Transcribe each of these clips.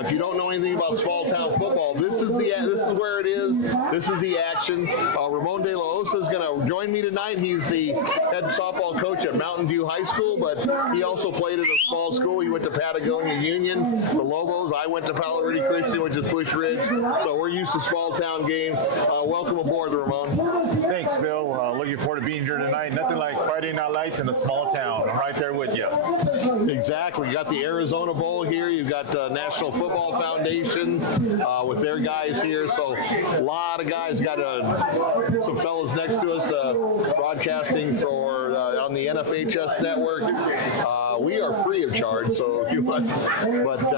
If you don't know anything about small town football, this is where it is. This is the action. Ramon De La Osa is going to join me tonight. He's the head softball coach at Mountain View High School, but he also played at a small school. He went to Patagonia Union, the Lobos. I went to Palo Verde Christian, which is Bush Ridge. So we're used to small town games. Welcome aboard, Ramon. Thanks, Bill. Looking forward to being here tonight. Nothing like Friday Night Lights in a small town. I'm right there with you. Exactly. You got the Arizona Bowl here. You've got National Football Foundation with their guys here. So a lot of guys. Got some fellas next to us broadcasting for on the NFHS network. We are free of charge, so if you want, but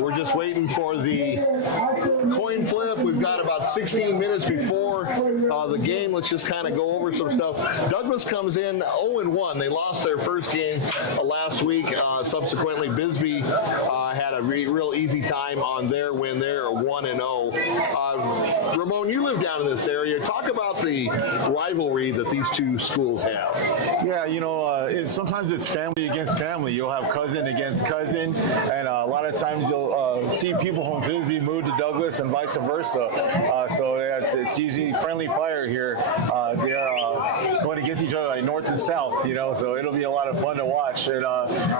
we're just waiting for the coin flip. We've got about 16 minutes before the game. Let's just kind of go over some stuff. Douglas comes in 0-1. They lost their first game last week. Subsequently, Bisbee had a real easy time on their win. They're 1-0. Ramon, you live down in this area. Talk about the rivalry that these two schools have. Yeah, sometimes it's family against family. You'll have cousin against cousin, and a lot of times you'll see people from Bisbee move to Douglas and vice versa. So it's usually friendly fire here. They're going against each other like north and south, so it'll be a lot of fun to watch. And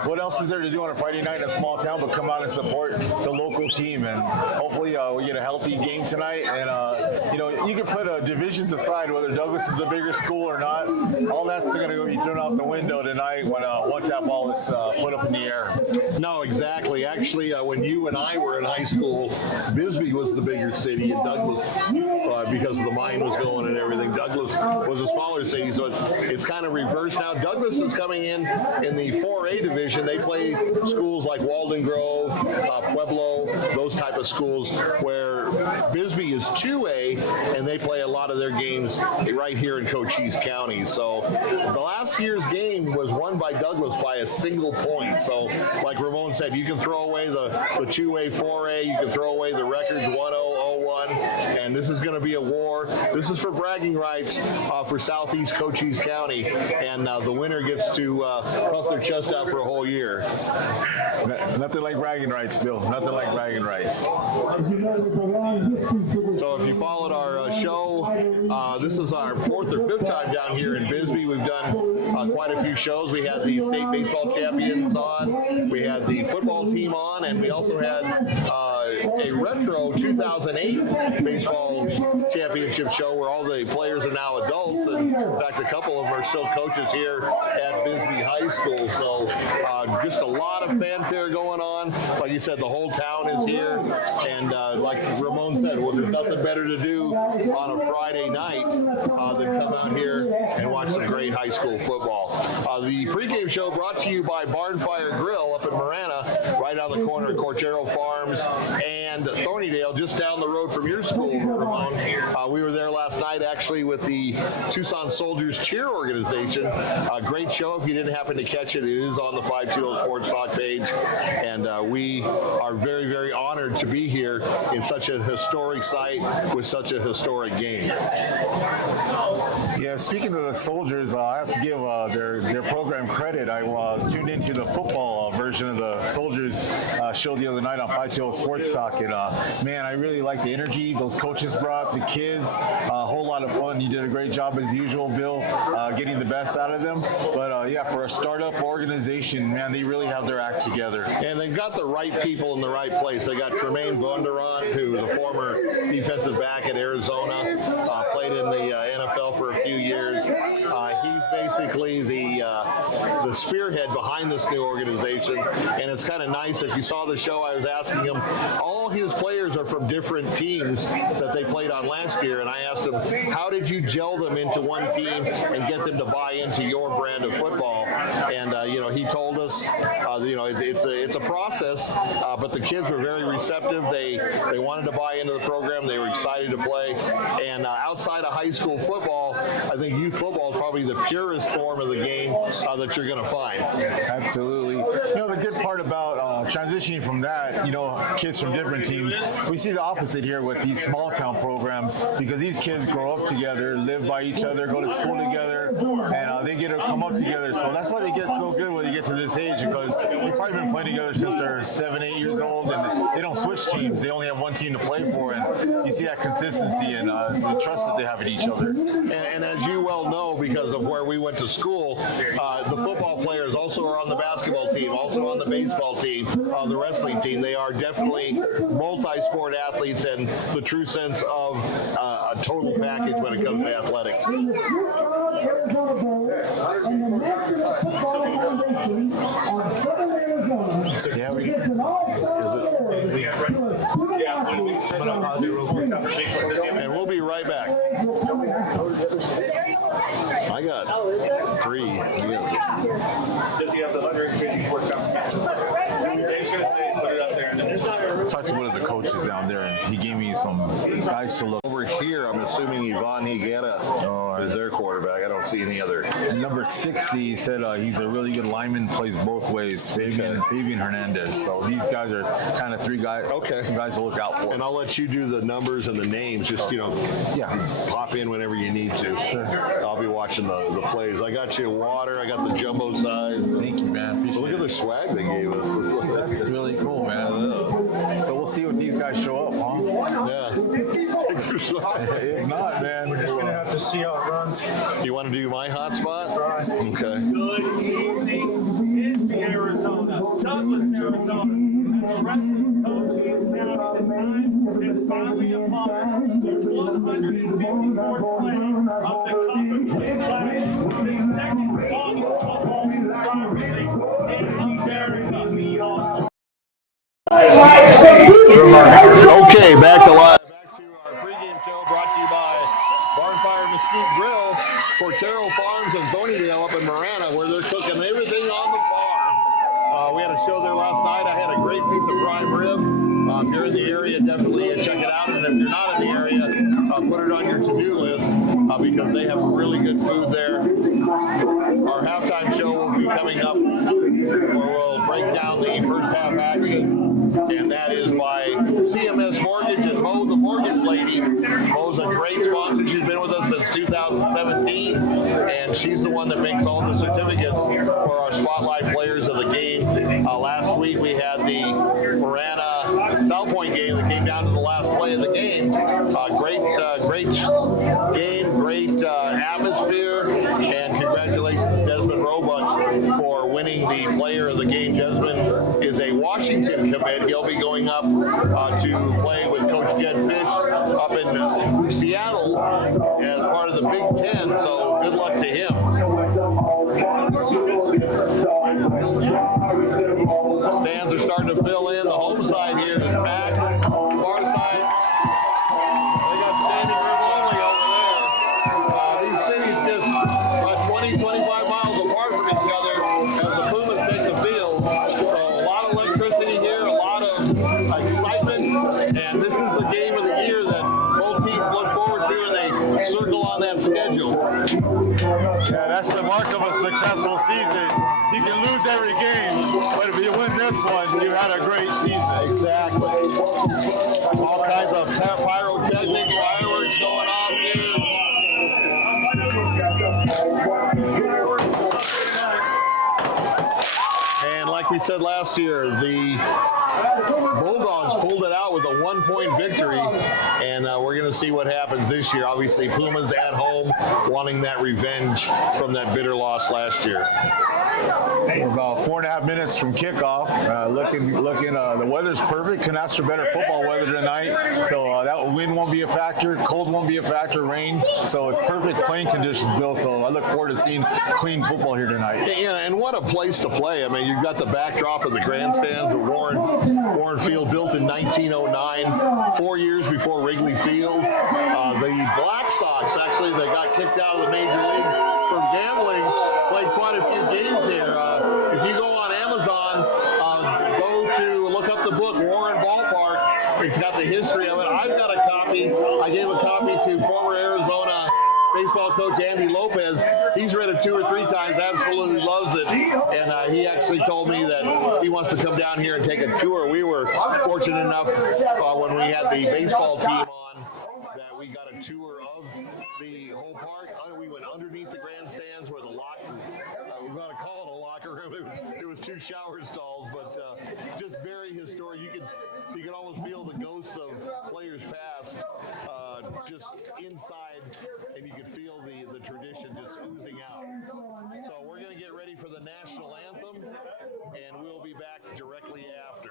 what else is there to do on a Friday night in a small town but come out and support the local team? And hopefully we get a healthy game tonight. And, you can put divisions aside, whether Douglas is a bigger school or not. All that's going to be thrown out the window tonight when once that ball is put up in the air. No, exactly. Actually, when you and I were in high school, Bisbee was the bigger city, and Douglas, because the mine was going and everything, Douglas was a smaller city. So it's kind of reversed now. Douglas is coming in the 4A division. They play schools like Walden Grove, Pueblo, those type of schools, where Bisbee is 2A, and they play a lot of their games right here in Cochise County. So the last year's game was won by Douglas by a single point. So like Ramon said, you can throw away the 2A, 4A, you can throw away the records 1-0, 0-1, and this is going to be a war. This is for bragging rights for Southeast Cochise County, and the winner gets to puff their chest out for a whole year. Nothing like bragging rights, Bill. Nothing like bragging rights. So if you followed our show, this is our 4th or 5th time down here in Bisbee. We've done quite a few shows. We had the state baseball champions on, we had the football team on, and we also had a retro 2008 baseball championship show where all the players are now adults, and in fact a couple of them are still coaches here at Bisbee High School. So just a lot of fanfare going on. Like you said, the whole town is here, and like Ramon said, well, there's nothing better to do on a Friday night than come out here and watch some great high school football. The pregame show brought to you by Barnfire Grill up at Marana, right on the corner of Corchero Farms and Thornydale, just down the road from your school, Ramon. We were there last night actually with the Tucson Soldiers Cheer Organization. A great show. If you didn't happen to catch it, it is on the 520 Sports Talk page, and we are very, very honored to be here in such a historic site with such a historic game. Yeah, speaking of the Soldiers, I have to give their program credit. I tuned into the football version of the Soldiers show the other night on 520 Sports Talk, and man, I really like the energy those coaches brought, the kids, a whole lot of fun. You did a great job as usual, Bill, getting the best out of them. But yeah, for a startup organization, man, they really have their act together. And they've got the right people in the right place. They got Tremaine Bondurant, who is a former defensive back at Arizona, played in the NFL for a few years. He's basically the spearhead behind this new organization, and it's kind of nice. If you saw the show, I was asking him, all his players are from different teams that they played on last year, and I asked him, how did you gel them into one team and get them to buy into your brand of football? And he told us, it's a process, but the kids were very receptive. They wanted to buy into the program. They were excited to play. And outside of high school football, I think youth football is probably the purest form of the game that you're going to find. Absolutely. You know, the good part about transitioning from that, you know, kids from different teams, we see the opposite here with these small town programs, because these kids grow up together, live by each other, go to school together, and they get to come up together. So that's why they get so good when they get to this age, because they've probably been playing together since they're 7, 8 years old, and they don't switch teams. They only have one team to play for, and you see that consistency and the trust that they have in each other. And as you well know, because of where we went to school, the football players also are on the basketball team, also on the baseball team, the wrestling team. They are definitely multi-sport athletes and the true sense of a total package when it comes to athletics. And we'll be right back. I got 3. Does he have the 154 competition? Dave's going to say, put it up there. Talked to one of the coaches down there, and he gave me some guys to look. Over here, I'm assuming Ivan Higuera is their quarterback. I don't see any other. Number 60 said he's a really good lineman, plays both ways, Fabian Hernandez. So these guys are kind of 3 guys, some guys to look out for. And I'll let you do the numbers and the names. Just, pop in whenever you need to. Sure. I'll be watching the plays. I got you water. I got the jumbo size. Thank you, man. Appreciate Look at the swag they gave us. That's really cool, man. So we'll see what these guys show up, huh? Yeah. If not, man, We're just going to have to see how it runs. You want to do my hot spot? Okay. Good evening, Bisbee, Arizona, Douglas, Arizona, and the wrestling coaches county. The time is finally upon the 154th play of the coveted class, the second longest football rivalry in America. Okay, back to live. Back to our pregame show brought to you by Barnfire Mesquite Grill, Portero Farms and Bonydale up in Marana, where they're cooking everything on the farm. We had a show there last night. I had a great piece of prime rib. If you're in the area, definitely check it out. And if you're not in the area, put it on your to-do list because they have really good food there. Our halftime show will be coming up, where we'll break down the first half action, and that is by CMS Mortgage and Mo, the mortgage lady. Mo's a great sponsor. She's been with us since 2017, and she's the one that makes all the certificates for our spotlight players of the game. Last week we had the Marana South Point game that came down to the last play of the game. Great game, great atmosphere, and congratulations Desmond Roebuck for winning the player of the game. Desmond is a Washington commit. He'll be going up to play with Coach Jed Fish up in Seattle as part of the Big Ten, so good luck to him. Stands are starting to fill in. The home side here is back. Far side, they got standing room only over there. These cities just about 20, 25 miles apart from each other as the Pumas take the field. So a lot of electricity here, a lot of excitement, and this is the game of the year that both teams look forward to, and they circle on that schedule. Yeah, that's the mark of a successful season. You can lose every game, but if you win this one, you had a great season. Exactly. All kinds of pyrotechnics, fireworks going off here. And like we said last year, the Bulldogs pulled it out with a 1-point victory, and we're going to see what happens this year. Obviously, Pumas at home wanting that revenge from that bitter loss last year. We're about 4.5 minutes from kickoff. The weather's perfect. Couldn't ask for better football weather tonight. So that wind won't be a factor. Cold won't be a factor. Rain. So it's perfect playing conditions, Bill. So I look forward to seeing clean football here tonight. Yeah, and what a place to play. I mean, you've got the backdrop of the grandstands, the Warren Field, built in 1909, 4 years before Wrigley Field. The Black Sox, actually, they got kicked out of the major leagues from gambling, played quite a few games here. If you go on Amazon, go to look up the book, Warren Ballpark. It's got the history of it. I've got a copy. I gave a copy to former Arizona baseball coach Andy Lopez. He's read it 2 or 3 times, absolutely loves it, and he actually told me that he wants to come down here and take a tour. We were fortunate enough when we had the baseball team on that we got a tour of the whole park. We went underneath the grandstands where the locker, we're going to call it a locker room. It was 2 shower stalls, but just very historic. You could almost feel the ghosts of players past just inside, and you could feel the tradition just oozing out. So we're going to get ready for the national anthem, and we'll be back directly after.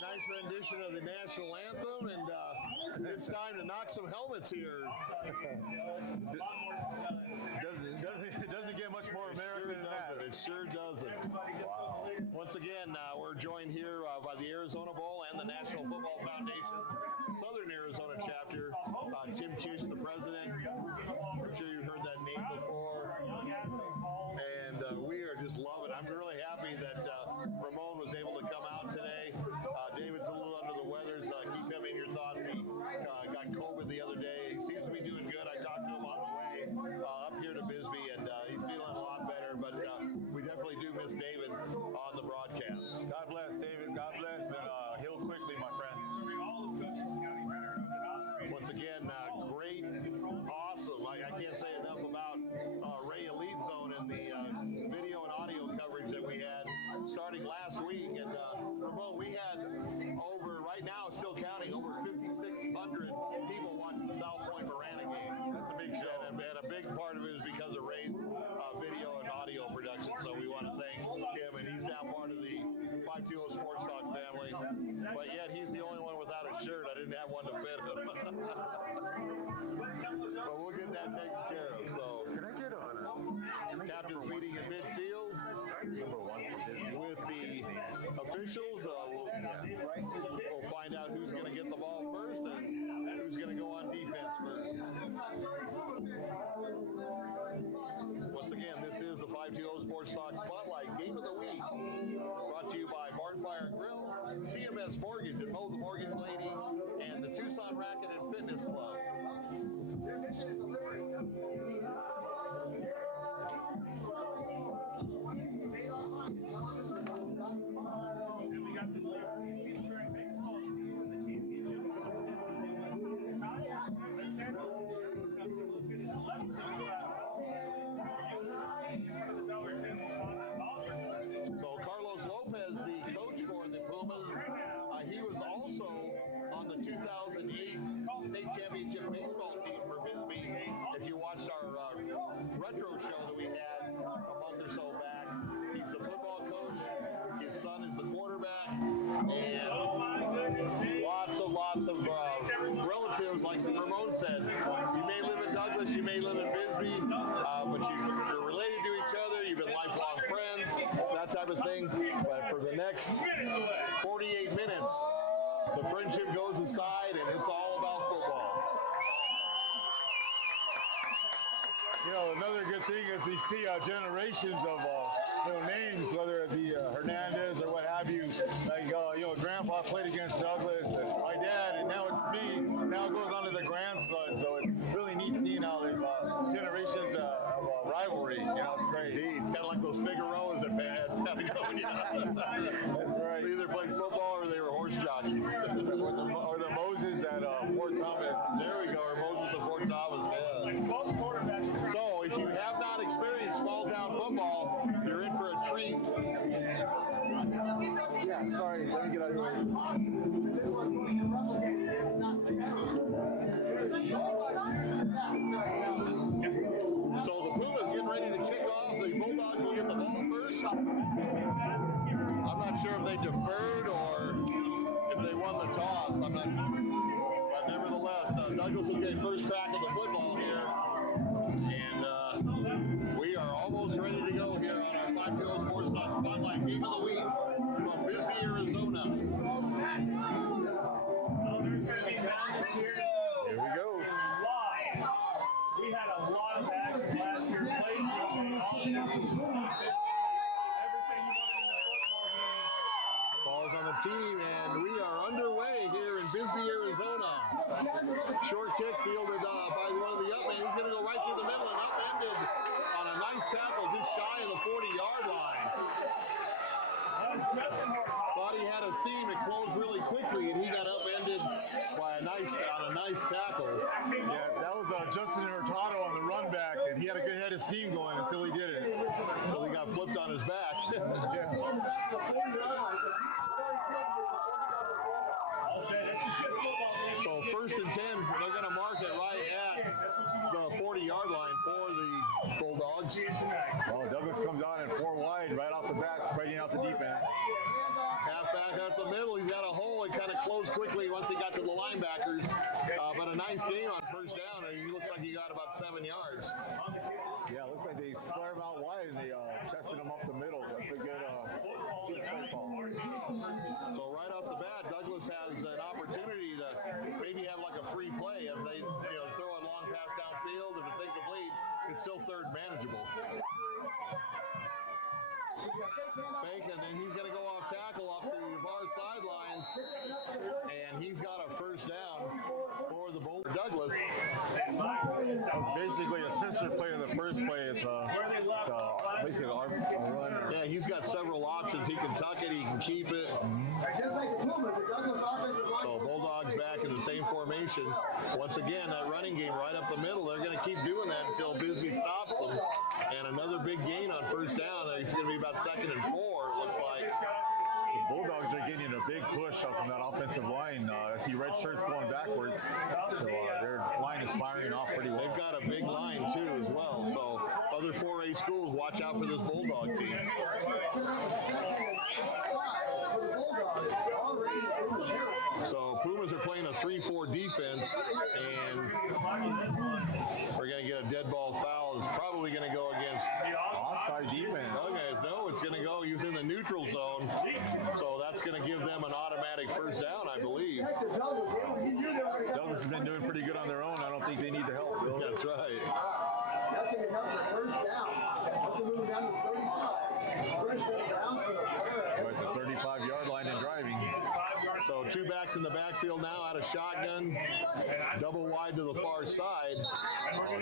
Nice rendition of the national anthem, and it's time to knock some helmets here. It doesn't get much more American than that. It sure doesn't. Wow. Once again, we're joined here by the Arizona Bowl and the National Football Foundation Southern Arizona chapter. Tim Kish, the president. I'm sure you've heard that name before. And we are just loving it. I'm really happy that Ramon was able to come out today. David's a little under the weather, so keep him in your thoughts. He got COVID the other day. He seems to be doing good. I talked to him on the way up here to Bisbee, and he's feeling a lot better. But we definitely do miss David on the broadcast. God bless, David. God bless, and heal quickly, my friend. Once again, great, awesome. I can't say enough about Ray Elite Zone and the video and audio coverage that we had starting last week. And Ramon, we had right now, still counting, over 5,600 people watch the South Point Marana game. That's a big show. And a big part of it is because of Ray's video and audio production. So we want to thank him, and he's now part of the 520 Sports Talk family. But yet he's the only one without a shirt. I didn't have one to fit him. But we'll get that taken care of. So Can I get on captain's meeting in midfield with the officials. We'll find out who's going to get the ball first and who's going to go on defense first. Once again, this is the 520 Sports Talk Spotlight Game of the Week, brought to you by Barnfire Grill, CMS Mortgage and Mo the Mortgage Lady, and the Tucson Racket and Fitness Club. So Carlos Lopez, the coach for the Pumas, he was also on the 2008 state championship baseball team for Bisbee. If you watched our retro show that we had a month or so back, he's the football coach. His son is the quarterback, and lots of relatives, like Ramon said. You may live in Douglas, you may live in Bisbee, but you're related to each other. You've been lifelong friends, that type of thing. But for the next 48 minutes, the friendship goes aside, and it's all about football. You know, another good thing is we see generations of names, whether it be Hernandez or what have you. Like, Grandpa played against Douglas, and my dad, and now it's me. Now it goes on to the grandson. So it's really neat seeing how they've generations of rivalry. It's great. Indeed, kind of like those Figueroas that had. That's right. They either played football or they were horse jockeys. or the Moses at Fort Thomas. There we go, or Moses at Fort Thomas. Yeah. So if you have not experienced small town football, you're in for a treat. Yeah, sorry, let me get out of your way. So the Pumas getting ready to kick off. The Bulldogs will get the ball first. I'm not sure if they deferred or if they won the toss. I'm not. But nevertheless, Douglas will get first crack at the football here. And we are almost ready to go here on our 5 Kilos Sports Talk Spotlight Game of the Week from Bisbee, Arizona. There's going to be matches here. Here we go. Live. We had a lot of action last year. Plays everything you wanted in the football game. Ball's on the team, and we are underway here in Bisbee, Arizona. Short kick fielded by one of the up men. He's going to go right through the middle and upended on a nice tackle just shy of the 40-yard line. Thought he had a seam. It closed really quickly, and he got upended by a nice tackle. Yeah, that was Justin Hurtado on the run back, and he had a good head of steam going until he did it. So he got flipped on his back. Yeah. So 1st and 10, they're going to mark it right at the 40-yard line for the Bulldogs. Oh, Douglas comes on at 4 wide right off the bat, spreading out the defense. Halfback out the middle. He's got a hole. It kind of closed quickly once he got to the linebackers. But a nice game on first down. And he looks like he got about 7 yards. Yeah, it looks like they square him out wide and they tested him up the middle. So that's a good play call. So right off the bat, Douglas has an opportunity to maybe have like a free play. If they throw a long pass downfield, if it's incomplete, it's still third manageable. Fake, and then he's going to go off tackle up the far sidelines, and he's got a first down for the Bulldogs. Douglas. It's basically a sister play of the first play. It's basically our run. Yeah, he's got several options. He can tuck it, he can keep it. So Bulldogs back in the same formation. Once again, that running game right up the middle. They're going to keep doing that until Bisbee stops them. And another big gain on first down. It's going to be about 2nd and 4, it looks like. The Bulldogs are getting a big push up from that offensive line. I see red shirts going backwards. So their line is firing off pretty well. They've got a big line, too, as well. So other 4A schools, watch out for this Bulldog team. So Pumas are playing a 3-4 defense, and we're going to get a dead ball foul. It's probably going to go against offside defense. Okay, no, it's going to go within the neutral zone. So that's going to give them an automatic first down, I believe. Douglas has been doing pretty good on their own. I don't think they need the help, Bill. That's right. That's going to help the first down. That's moving down to 35. First down for the player. We're at the 35-yard line and driving. So 2 backs in the backfield now out of shotgun. Double wide to the far side.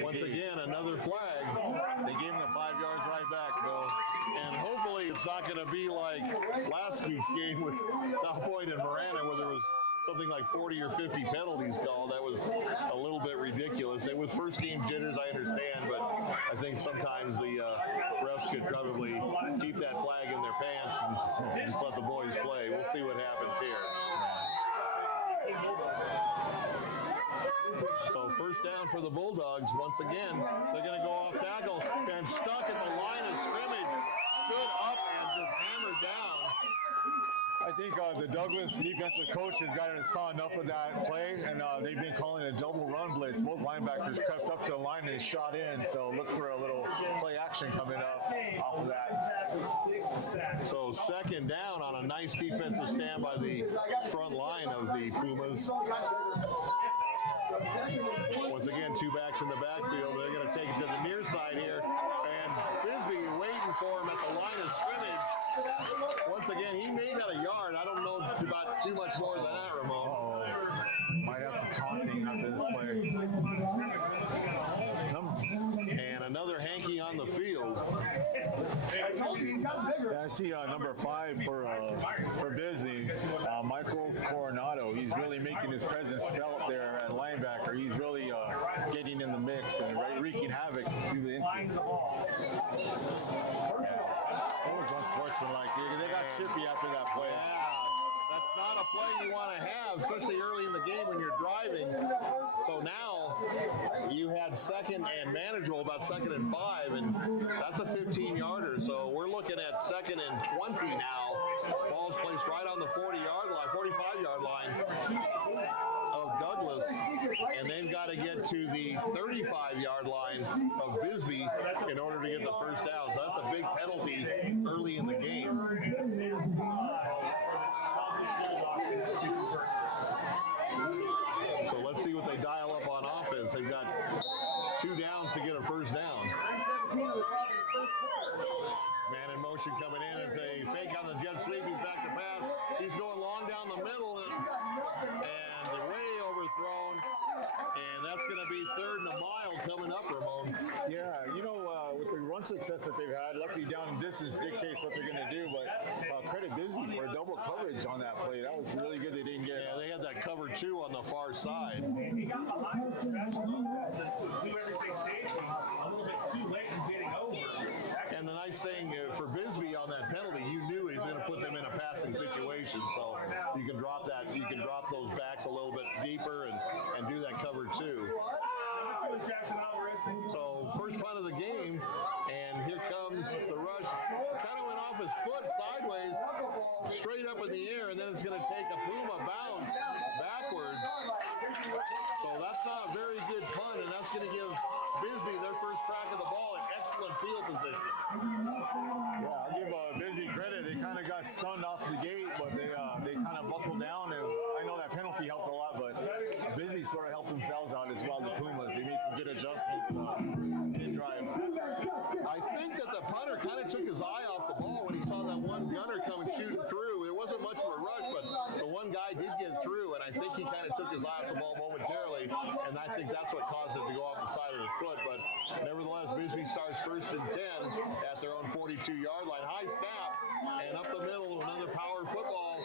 Once again, another flag. They gave him the 5 yards right back, Bill. And hopefully it's not going to be like last week's game with South Point and Marana, where there was something like 40 or 50 penalties called. That was a little bit ridiculous. It was first game jitters, I understand, but I think sometimes the refs could probably keep that flag in their pants and just let the boys play. We'll see what happens here. So first down for the Bulldogs. Once again, they're going to go off tackle and stuck at the line of scrimmage, stood up and just hammered down. I think the Douglas defensive coach has saw enough of that play, and they've been calling a double run blitz. Both linebackers crept up to the line and shot in, so look for a little play action coming up off of that. So 2nd down on a nice defensive stand by the front line of the Pumas. Once again, two backs in the backfield. They're going to take it to the near side here. And Bisbee waiting for him at the line of scrimmage. Once again, he may got a yard. I don't know about too much more than that, Ramon. Might have to taunting after this play. And another hanky on the field. Yeah, I see number 5 for Bisbee, Michael Coronado. He's really making his presence felt there at linebacker. He's really getting in the mix and wreaking havoc through the infield. That was unsportsmanlike. They got chippy after that play. Yeah. That's not a play you want to have, especially early in the game when you're driving. So now you had second and manageable, about 2nd and 5, and that's a 15-yarder. So we're looking at 2nd and 20 now. Ball's placed right on the 40-yard line, 45-yard line of Douglas, and they've got to get to the 35-yard line of Bisbee in order to get the first down. So that's a big penalty early in the game. So let's see what they dial up on offense. They've got 2 downs to get a first down. Man in motion coming in as they fake on the jet sweep. He's back to pass. He's going long down the middle and way overthrown. And that's going to be 3rd and a mile coming up, Ramon. Yeah, you know, with the run success that they've had, luckily down and distance dictates what they're going to do, but credit Bisbee for a double coverage on that play. That was really good. They didn't get it. Yeah, they had that cover 2 on the far side. He got behind Sebastian Lopez and do everything safely a little bit too late in getting over. And the nice thing for Bisbee on that penalty, you knew he was going to put them in a passing situation, so you can drop that. You can drop those backs a little bit deeper and do that cover 2. So first punt of the game, and here comes the rush. Kind of went off his foot sideways, straight up in the air, and then it's going to take a Puma bounce backwards. So that's not a very good punt, and that's going to give Bisbee their first crack of the ball in excellent field position. Yeah, I'll give Bisbee credit. They kind of got stunned off the gate, but they kind of buckled down, and I know that penalty helped a lot, but Bisbee sort of helped themselves out as well, the Pumas. They made some good adjustments in drive. I think that the punter kind of took his eye off the ball when he saw that one gunner coming shooting through. It wasn't much of a rush, but the one guy did get through, and I think he kind of took his eye off the ball momentarily, and I think that's what caused it to go off the side of the foot. But nevertheless, Bisbee starts 1st and 10 at their own 42-yard line. High snap, and up the middle, another power football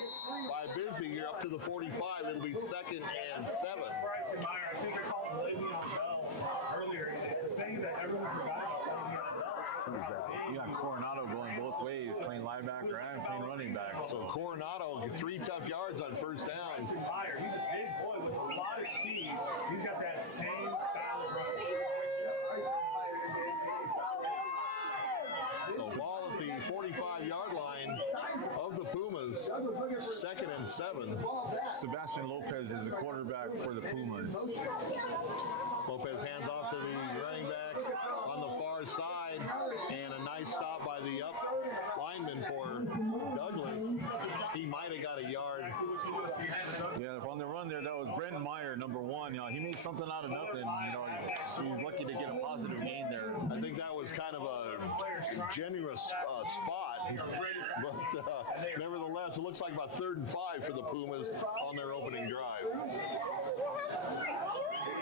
by Bisbee. You're up to the 45. It'll be 2nd and 7. Bryson Meyer, I think they're calling Le'Veon Bell earlier. He's saying that everyone forgot about Le'Veon Bell. You got Coronado going both ways, playing linebacker and playing running back. So Coronado, 3 tough yards on first down. Bryson Meyer, he's a big boy with a lot of speed. He's got that same style of run. The ball at the 45-yard line of the Pumas, 2nd and 7. Sebastian Lopez is the quarterback for the Pumas. Lopez hands off to the running back on the far side, and a nice stop by the up lineman for Douglas. He might have got a yard. Yeah, on the run there, that was Brendan Meyer, number 1. You know, he made something out of nothing. You know, he's lucky to get a positive gain there. I think that was kind of a generous spot, but nevertheless, it looks like about 3rd and 5 for the Pumas on their opening drive.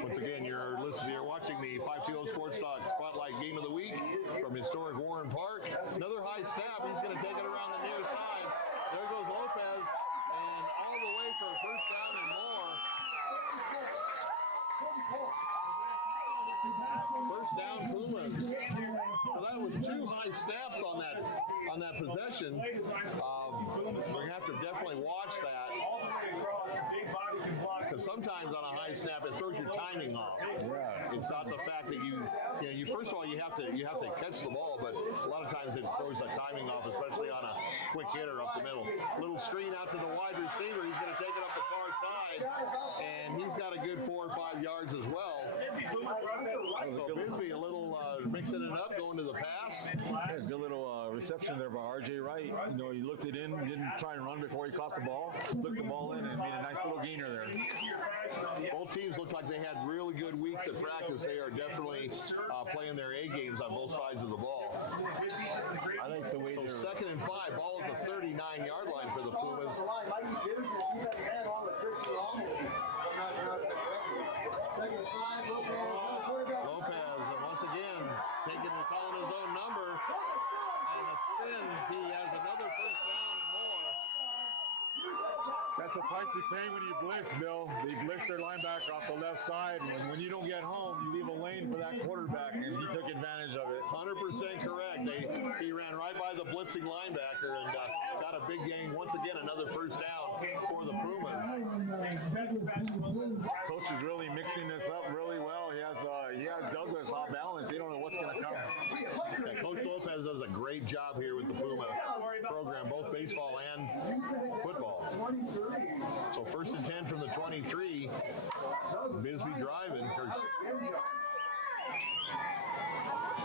Once again, you're watching the 520 Sports Talk Spotlight Game of the Week from historic Warren Park. Another high snap. He's going to take it around the near side. There goes Lopez, and all the way for a first down and more. First down, Pumas. So that was 2 high snaps on that possession. We're going to have to definitely watch that. Because sometimes on a high snap, it throws your timing off. Yeah. It's not the fact that you first of all, you have to catch the ball, but a lot of times it throws the timing off, especially on a quick hitter up the middle. Little screen out to the wide receiver. He's going to take it up the far side, and he's got a good 4 or 5 yards as well. So Bisbee a little mixing it up, going to the pass. Yeah, good little reception there by R.J. Wright. You know, he looked it in, didn't try and run before he caught the ball, looked the ball in, and made a nice little gainer there. Both teams looked like they had really good weeks at practice. They are definitely playing their A games on both sides of the ball. I like the way So they're 2nd and 5, ball at the 39-yard line for the Pumas. Lopez, once again, calling his own number, and a spin. He has another first down and more. That's a price you're paying when you blitz, Bill. They blitz their linebacker off the left side. When you don't get home, you leave a lane for that quarterback, and he took advantage of it. 100% correct. He ran right by the blitzing linebacker and got a big gain. Once again, another first down for the Pumas. Coach is really mixing this up really well. He has Douglas off balance. They don't know what's going to come. Yeah, Coach Lopez does a great job here with the Puma program, both baseball and football. So 1st and 10 from the 23. Bisbee driving.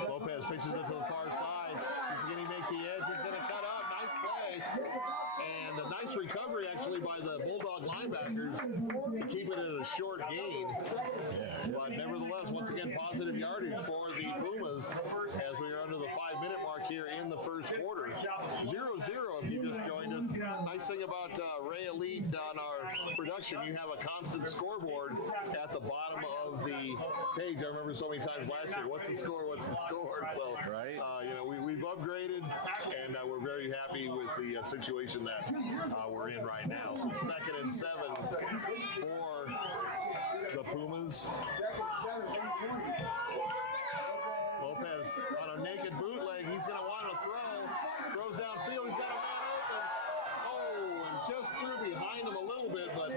Lopez pitches it to the far side. He's going to make the edge. He's going to cut up. Nice play. And a nice recovery, actually, by the Bulldog linebackers to keep it at a short gain. But nevertheless, once again, positive yardage for the Pumas as we are under the 5-minute mark here in the first quarter. 0-0 if you just joined us. Nice thing about Ray Elite on our production, you have a constant scoreboard at the bottom of the page. I remember so many times last year, what's the score, what's the score? So, right. We've upgraded, and we're very happy with the situation that we're in right now. So 2nd and 7 for the Pumas. Lopez on a naked bootleg. He's going to want to throw. Throws downfield. He's got a man open. Oh, and just threw behind him a little bit, but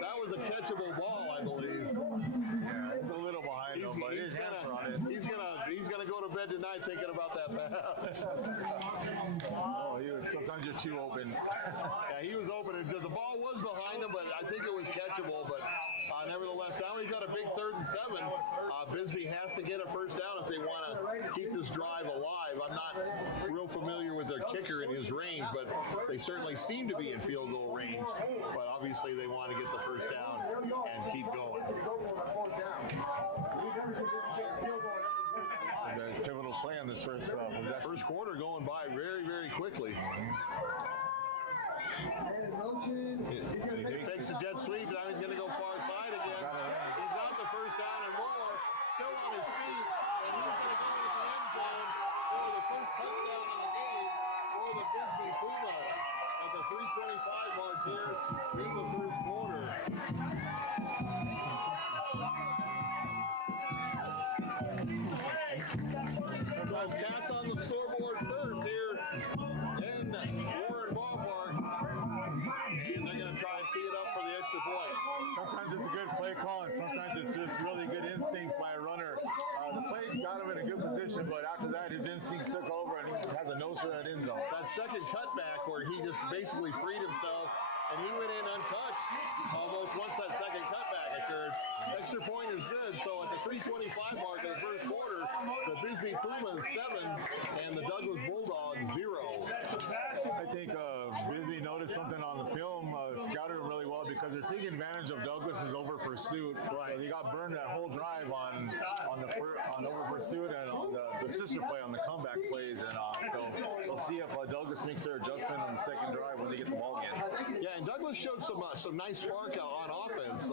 that was a catchable ball, I believe. Yeah, he's a little behind him, but he's gonna go to bed tonight thinking about that pass. Sometimes you're too open. Yeah, he was open. The ball was behind him, but I think it was catchable. But nevertheless, now he's got a big 3rd and 7. Bisbee has to get a first down if they want to keep this drive alive. I'm not real familiar with their kicker in his range, but they certainly seem to be in field goal range. But obviously, they want to get the first down and keep going. The pivotal play on this first first quarter going by very, very quickly. He fakes the jet sweep. Now he's going to go far side again. He's got the first down and more. Still on his feet. And he's going to go into the end zone for the first touchdown of the game for the Bisbee Pumas at the 3:25 mark here in the first quarter. So Cats on the scoreboard first here in Warren Ballpark. And they're going to try and tee it up for the extra point. Sometimes it's a good play call, and sometimes it's just really good instincts by a runner. The play got him in a good position, but after that, his instincts took over, and he has a nose for that end zone. That second cutback where he just basically freed himself, and he went in untouched almost once that second cutback occurred. Extra point is good. So at the 3:25 mark of the first quarter, the Bisbee Pumas 7 and the Douglas Bulldogs 0. I think Bisbee noticed something on the film, scouted him really well because they're taking advantage of Douglas's over pursuit. Right. So he got burned that whole drive on over pursuit and on the sister play on the comeback plays, and so we'll see if Douglas makes their adjustment on the second drive when they get the ball again. Yeah, and Douglas showed some nice spark on offense.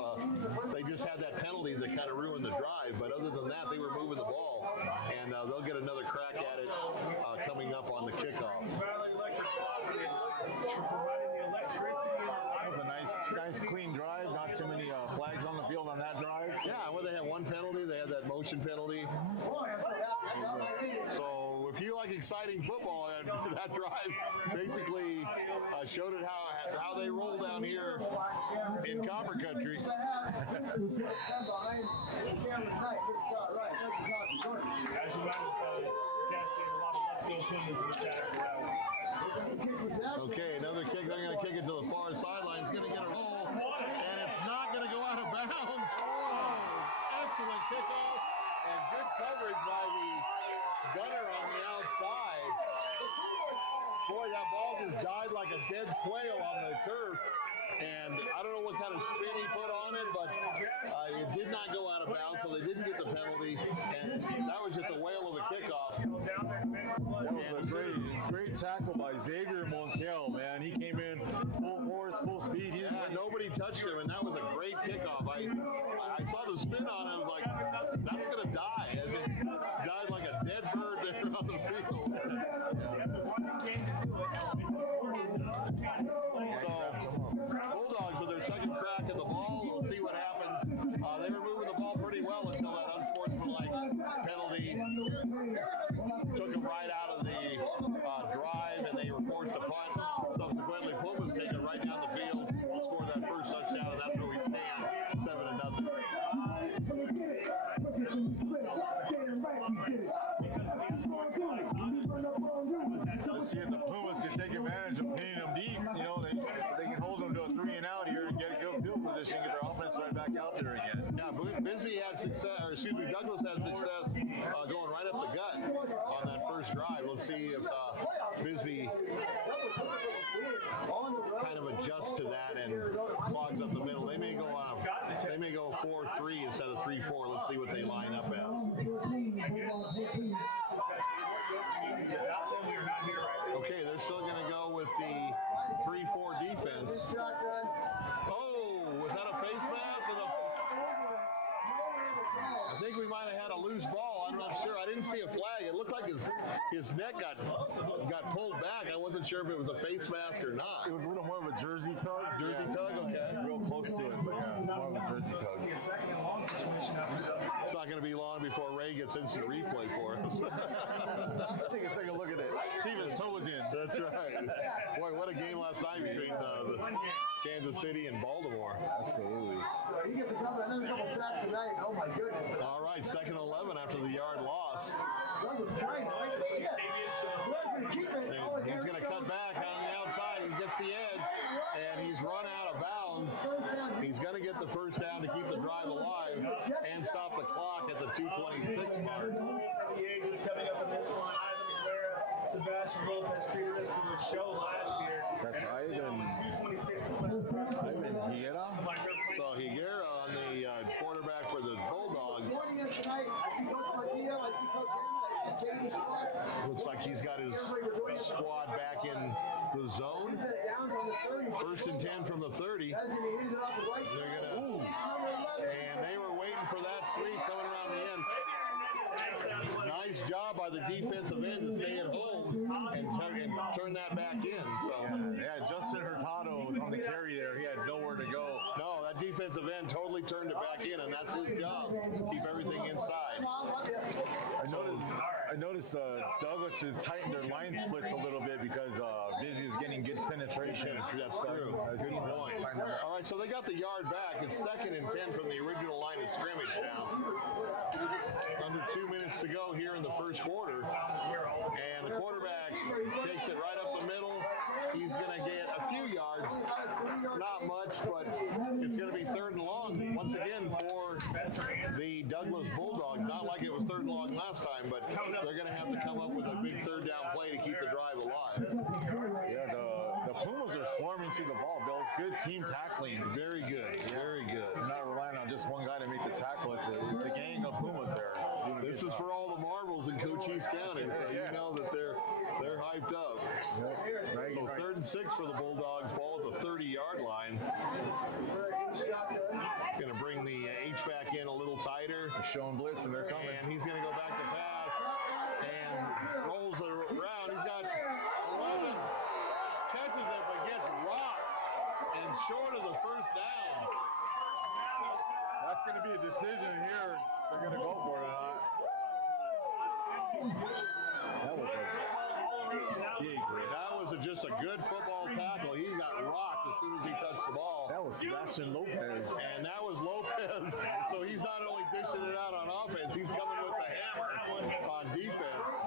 They just had that penalty that kind of ruined the drive, but other than that, they were moving the ball, and they'll get another crack at it coming up on the kickoff. That was a nice clean drive. Not too many flags on the field on that drive. Yeah, well, they had one penalty. They had that motion penalty. So if you like exciting football, that drive basically showed it how they roll down here in Copper Country. Okay, another kick. They're going to kick it to the far sideline. It's going to get a roll, and it's not going to go out of bounds. Oh, excellent kickoff and good coverage by the Gunner on the outside. Boy, that ball just died like a dead quail on the turf. And I don't know what kind of spin he put on it, but it did not go out of bounds, so they didn't get the penalty. And that was just a whale of a kickoff. That was a great tackle by Xavier Montiel, man. He came in full force, full speed. Nobody touched him, and that was a great kickoff. I saw the spin on it. I was like, that's going to die. And it died like a dead bird there on the field. So, Bulldogs with their second crack at the ball. We'll see what happens. They were moving the ball pretty well until that unsportsmanlike penalty took them right out of the drive, and they were forced to punt. Subsequently, Pumas take it right down the field, score that first touchdown, and that's where we stand, 7-0. Let's see if the Pumas can take advantage of pinning them deep. You know, they can hold them to a 3-and-out here and get a good field position, get their offense right back out there again. Yeah, Bisbee had success, or excuse me, Douglas had success going right up the gut on that first drive. Let's see if Bisbee kind of adjusts to that and clogs up the middle. They may go 4-3 instead of 3-4. Let's see what they line up as. Okay, they're still going to go with the 3-4 defense. Oh, was that a face mask? I think we might have had a loose ball. I'm not sure. I didn't see a flag. It looked like his neck got pulled back. I wasn't sure if it was a face mask or not. It was a little more of a jersey tug. Jersey tug, okay. Real close to it, but yeah, more of a jersey tug. It's not going to be long before Ray gets instant replay for us. Take a look at it. See if his toe was in. That's right. Boy, what a game last night between the Kansas City and Baltimore. Absolutely. He gets another couple sacks tonight. Oh my goodness. All right, 2nd and 11 after the yard loss. Douglas trying to take the shit. He's going to cut back on the outside. He gets the edge, and he's run out of bounds. He's going to get the first down to keep the drive alive and stop the clock at the 2:26 mark. The agents coming up in this one. Sebastian Lopez treated us to a show last year. That's Ivan Higuera. So Higuera on the quarterback for the Bulldogs. Looks like he's got his squad back in the zone. 1st and 10 from the 30. They're gonna, and they were waiting for that sweep coming around the end. Nice job by the defensive end to stay at home and turn that back in. So yeah, Justin Hurtado was on the carry there. He had nowhere to go. No, that defensive end totally turned it back in, and that's his job. Keep everything inside. I noticed Douglas has tightened their line splits a little bit because Bisbee is getting good penetration. That's true. Good point. All right, so they got the yard back. It's 2nd and 10 from the original line of scrimmage now. Under 2 minutes to go here in the first quarter. And the quarterback takes it right up the middle. He's going to get a few yards. Not much, but it's going to be 3rd and long once again for the Douglas Bulldogs. Not like it was 3rd and long last time, but they're going to have to come up with a big 3rd down play to keep the drive alive. Yeah, the Pumas are swarming to the ball, Bill. Good team tackling. Very good. Very good. They're not relying on just one guy to make the tackle. It's a gang of Pumas there. This is for all the marbles in Cochise County, so you know that they're hyped up. Yep. So 3rd and 6 for the Bulldogs, ball at the 30-yard line. Going to bring the H-back in a little tighter. Showing blitz, and they're coming. And he's going to go back to pass and rolls it around. He's got 11 catches it, but gets rocked and short of the first down. That's going to be a decision here. They're going to go for it or not. That was a big hit. That was just a good football tackle. He got rocked as soon as he touched the ball. That was Sebastian Lopez. And that was Lopez. So he's not only dishing it out on offense, he's coming with the hammer on defense.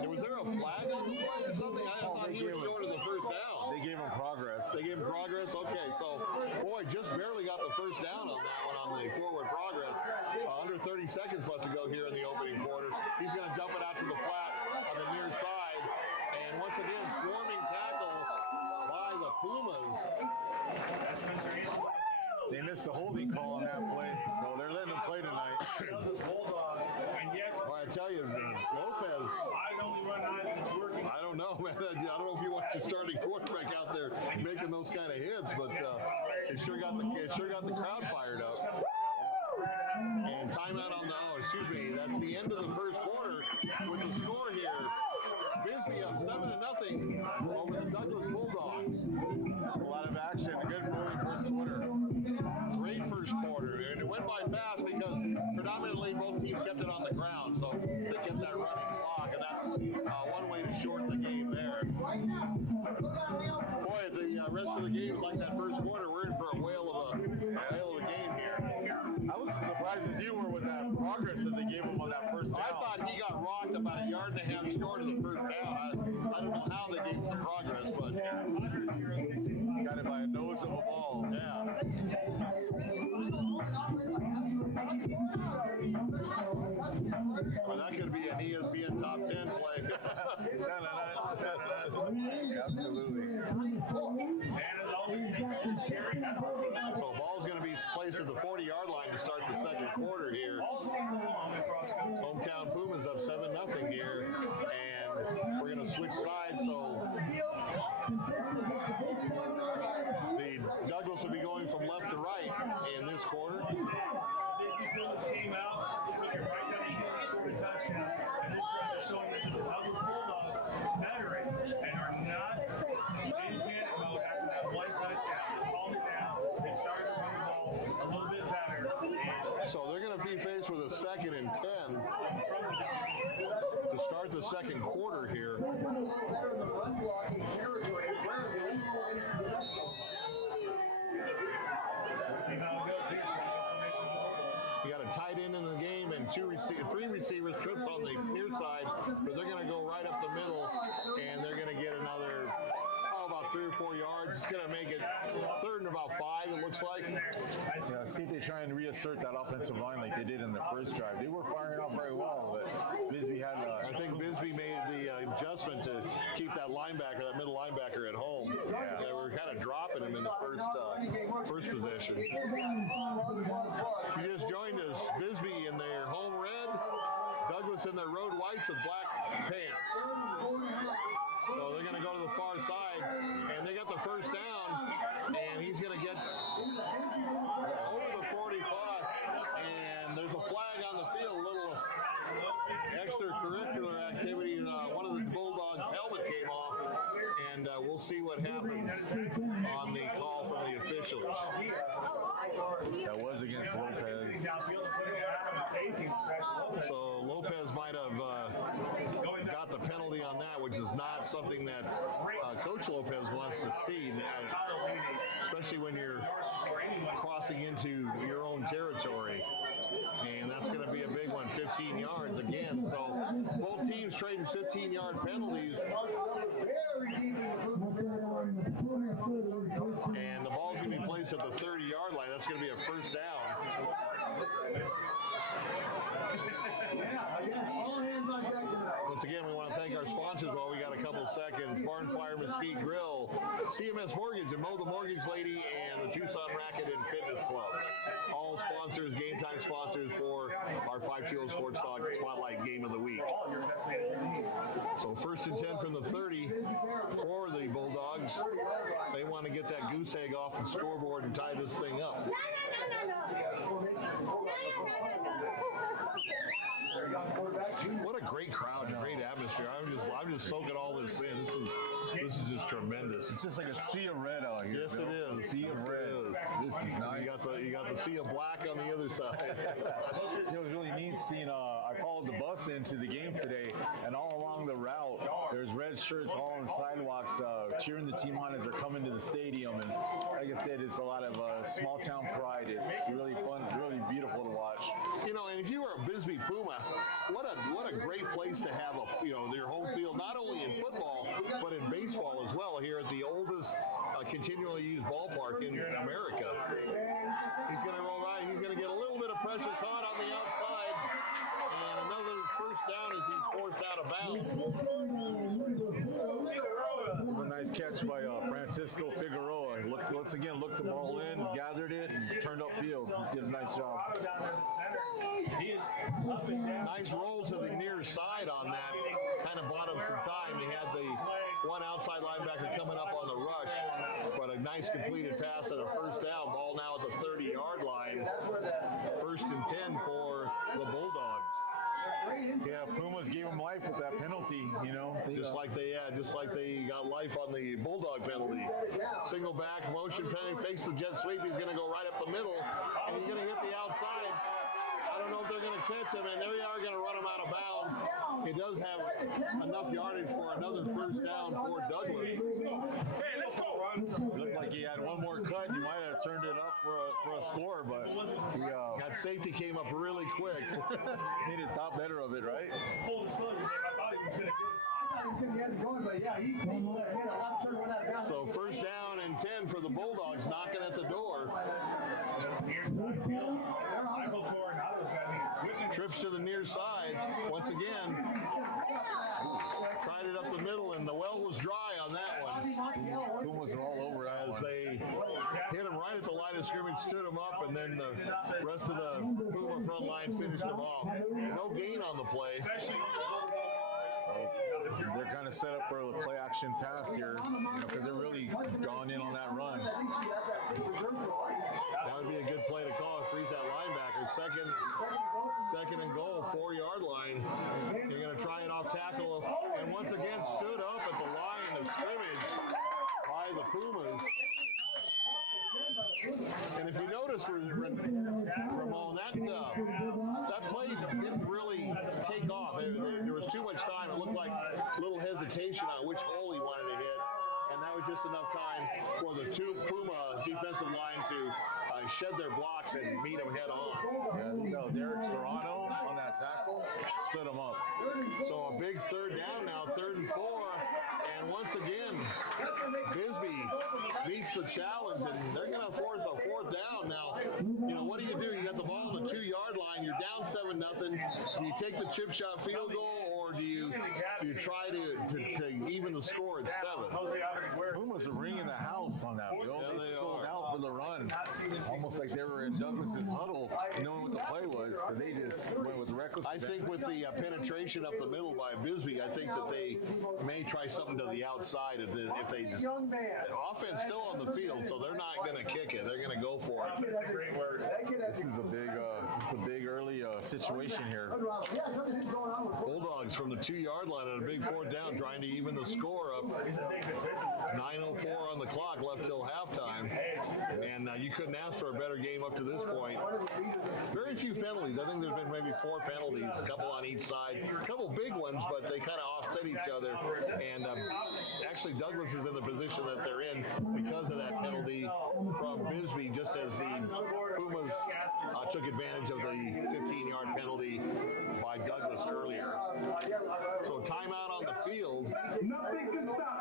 And was there a flag on the play or something? I thought he was short of the first down. They gave him progress. They gave him progress? Okay, so, boy, just barely got the first down on that one on on the forward progress. Under 30 seconds left to go here in the opening quarter. He's going to dump it out to the flat on the near side. And once again, swarming tackle by the Pumas. That's Spencer Hill. They missed the holding call on that play, so they're letting them play tonight. Douglas Bulldogs. And yes, Well, I tell you, Lopez, I've only run 9 and it's working. I don't know, man. I don't know if you want your starting quarterback out there making those kind of hits, but it sure got the crowd fired up. And timeout on that's the end of the first quarter with the score here. Bisbee up 7-0 over the Douglas Bulldogs. A lot of action, a good moving first quarter. Great first quarter, and it went by fast because predominantly both teams kept it on the ground, so they kept that running clock, and that's one way to shorten the game there. Boy, if the rest of the game is like that first quarter, we're in for a whale of a game here. I was as surprised as you were with that progress that they gave him on that first down. I thought he got rocked about a yard and a half short of the first down. I don't know how they gave him the progress, but got it by a nose of a ball. yeah. Well, that could be an ESPN top 10 play. Absolutely. And as always, thank you for sharing. So ball's going to be placed at the 40-yard line to start the second quarter here. All season long across country. Hometown Pumas up 7-0 here, and we're going to switch sides. So the Douglas will be going from left to right in this quarter. Bisbee Pumas came out, took it right down the field and scored a touchdown. And this drive is showing that the Douglas Bulldogs veteran and are not in panic mode after that one touchdown. They calmed it down. They started to run the ball a little bit better. And So they're going to be faced with a 2nd and 10 to start the second quarter here. let's see how it goes here. You got a tight end in the game and three receivers, trips on the near side, but they're going to go right up the middle, and they're going to get another, about 3 or 4 yards. It's going to make it 3rd and about 5, it looks like. Yeah, see if they try and reassert that offensive line like they did in the first drive. They were firing off very well, but Bisbee had. I think Bisbee made the adjustment to keep that linebacker, that middle linebacker, at home. Yeah. They were kind of dropping him in the first possession. If you just joined us, Bisbee in their home red, Douglas in their road whites with black pants. So they're going to go to the far side, and they got the first down, and he's going to get over the 45, and there's a flag on the field, a little extracurricular activity. One of the Bulldogs' helmet came off, and we'll see what happens on the call from the officials. That was against Lopez. So Lopez might have got the penalty on that, which is not something that Coach Lopez wants to see, especially when you're crossing into your own territory. And that's going to be a big one, 15 yards again. So both teams trading 15-yard penalties. And the ball's going to be placed at the 30-yard line. That's going to be a first down. Once again, we want to thank our sponsors while we got a couple seconds. Barn Fire Mesquite Grill, CMS Mortgage and Mo the Mortgage Lady, and the Tucson Racket and Fitness Club. All sponsors, game time sponsors for our 5 Kilo Sports Talk Spotlight Game of the Week. So 1st and 10 from the 30 for the Bulldogs. They want to get that goose egg off the scoreboard and tie this thing up. What a great crowd and great atmosphere. I'm just soaking all this in. This is just tremendous. It's just like a sea of red out here. Yes, Bill. it is. A sea of red. This is nice. You got the sea of black on the other side. It was really neat seeing. I followed the bus into the game today, and all along the route, there's red shirts all on the sidewalks cheering the team on as they're coming to the stadium. And like I said, it's a lot of small town pride. It's really fun. It's really beautiful to watch. You know, and if you were a Bisbee Puma, what a great place to have their home field, not only in football but in baseball as well, here at the oldest continually used ballpark in America. He's going to roll right. He's going going to get a little bit of pressure caught on the outside. And another first down as he's forced out of bounds. It was a nice catch by Francisco Figueroa. Once again, looked the ball in, gathered it, and turned upfield. He did a nice job. Nice roll to the near side on that. Kind of bought him some time. He had the one outside linebacker coming up on the rush, but a nice completed pass and a first down. Ball now at the 30-yard line. First and 10 for the Bulldogs. Yeah, Pumas gave him life with that penalty, you know. Just like they got life on the Bulldog penalty. Single back, motion penalty, fakes the jet sweep. He's going to go right up the middle, and he's going to hit the outside. I don't know if they're going to catch him, and there they are going to run him out of bounds. He does have enough yardage for another first down for Douglas. Hey, let's go. Looked like he had one more cut. He might have turned it up for a score, but That safety came up really quick. he need to thought better of it, right? Full disclosure, I thought he was going to get it. I thought he had it going, but yeah, he made a left turn, went out of bounds. So first down and 10 for the Bulldogs, knocking at the door. Near side field. Michael Coronado's got me. Trips to the near side once again. Tried it up the middle, and the well was dry on that one. Pumas are all over that As one. they hit him right at the line of scrimmage, stood him up, and then the rest of the Puma front line finished him off. No gain on the play. They're kind of set up for a play action pass here, because they're really gone in on that run. That would be a good play to call. Freeze that linebacker. Second and goal, 4-yard line. You're going to try it off tackle, and once again stood up at the line of scrimmage by the Pumas. And if you notice, Ramon, that play didn't really take off. There was too much time. It looked like a little hesitation on which hole he wanted to hit. And that was just enough time for the two Puma defensive line to shed their blocks and meet them head on. Yeah, Derek Serrano on that tackle stood him up. So a big third down now, 3rd and 4. And once again, Bisbee meets the challenge, and they're going to force a 4th down. Now, what do? You got the ball on the 2-yard line. You're down 7-0. Do you take the chip shot field goal, or do you try to even the score at 7? Pumas are ringing the house on that, Bill. Yeah, they sold out for the run. Almost like they were in Douglas's huddle, knowing what the play was, but they just went with reckless. I think with the penetration up the middle by Bisbee, I think that they may try something to the outside if they offense still on the field, so they're not going to kick it. They're going to go for it. This is a big early situation here. Bulldogs from the 2-yard line on a big 4th down, trying to even the score up. 9:04 on the clock, left till halftime, and you couldn't ask for a better game up to this point. Very few penalties. I think there's been maybe 4 penalties, a couple on each side, a couple big ones, but they kind of offset each other. And actually, Douglas is in the position that they're in because of that penalty from Bisbee, just as the Pumas took advantage of the 15-yard penalty by Douglas earlier. So timeout on the field.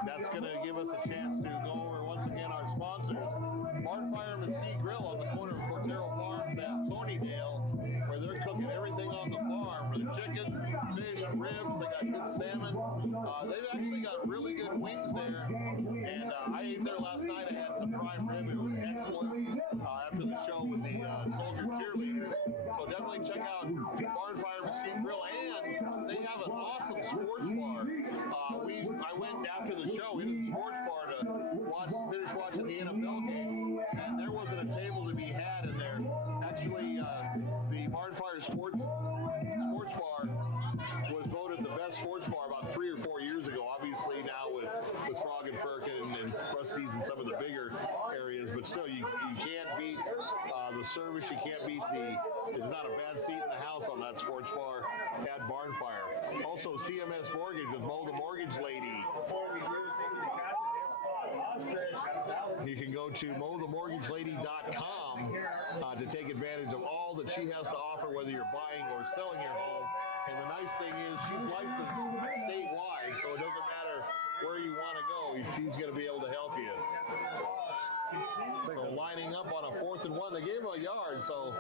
That's going to give us a chance to go over once again our sponsors. Barnfire Mesquite Grill on the corner of Cortero Farms at Thornydale, where they're cooking everything on the farm. The chicken, fish, ribs, they got good salmon. They've actually got really good wings there. And I ate there last night. I had some prime rib. It was excellent after the show with the Soldier cheerleaders. So definitely check out Barnfire Mesquite Grill. And they have an awesome sports bar. I went after the show into the sports bar to finish watching the NFL game, and there wasn't a table to be had in there. Actually, the Barnfire Sports Bar was voted the best sports bar about 3 or 4 years ago. Obviously now with Frog and Firkin and Krusty's and some of the bigger areas, but still you can't beat the service. You can't beat there's not a bad seat in the house on that sports bar at Barnfire. Also CMS Mortgage with Mo the Mortgage Lady. You can go to mothemortgagelady.com to take advantage of all that she has to offer, whether you're buying or selling your home. And the nice thing is she's licensed statewide, so it doesn't matter where you want to go. She's going to be able to help you. So lining up on a 4th and 1. They gave him a yard, so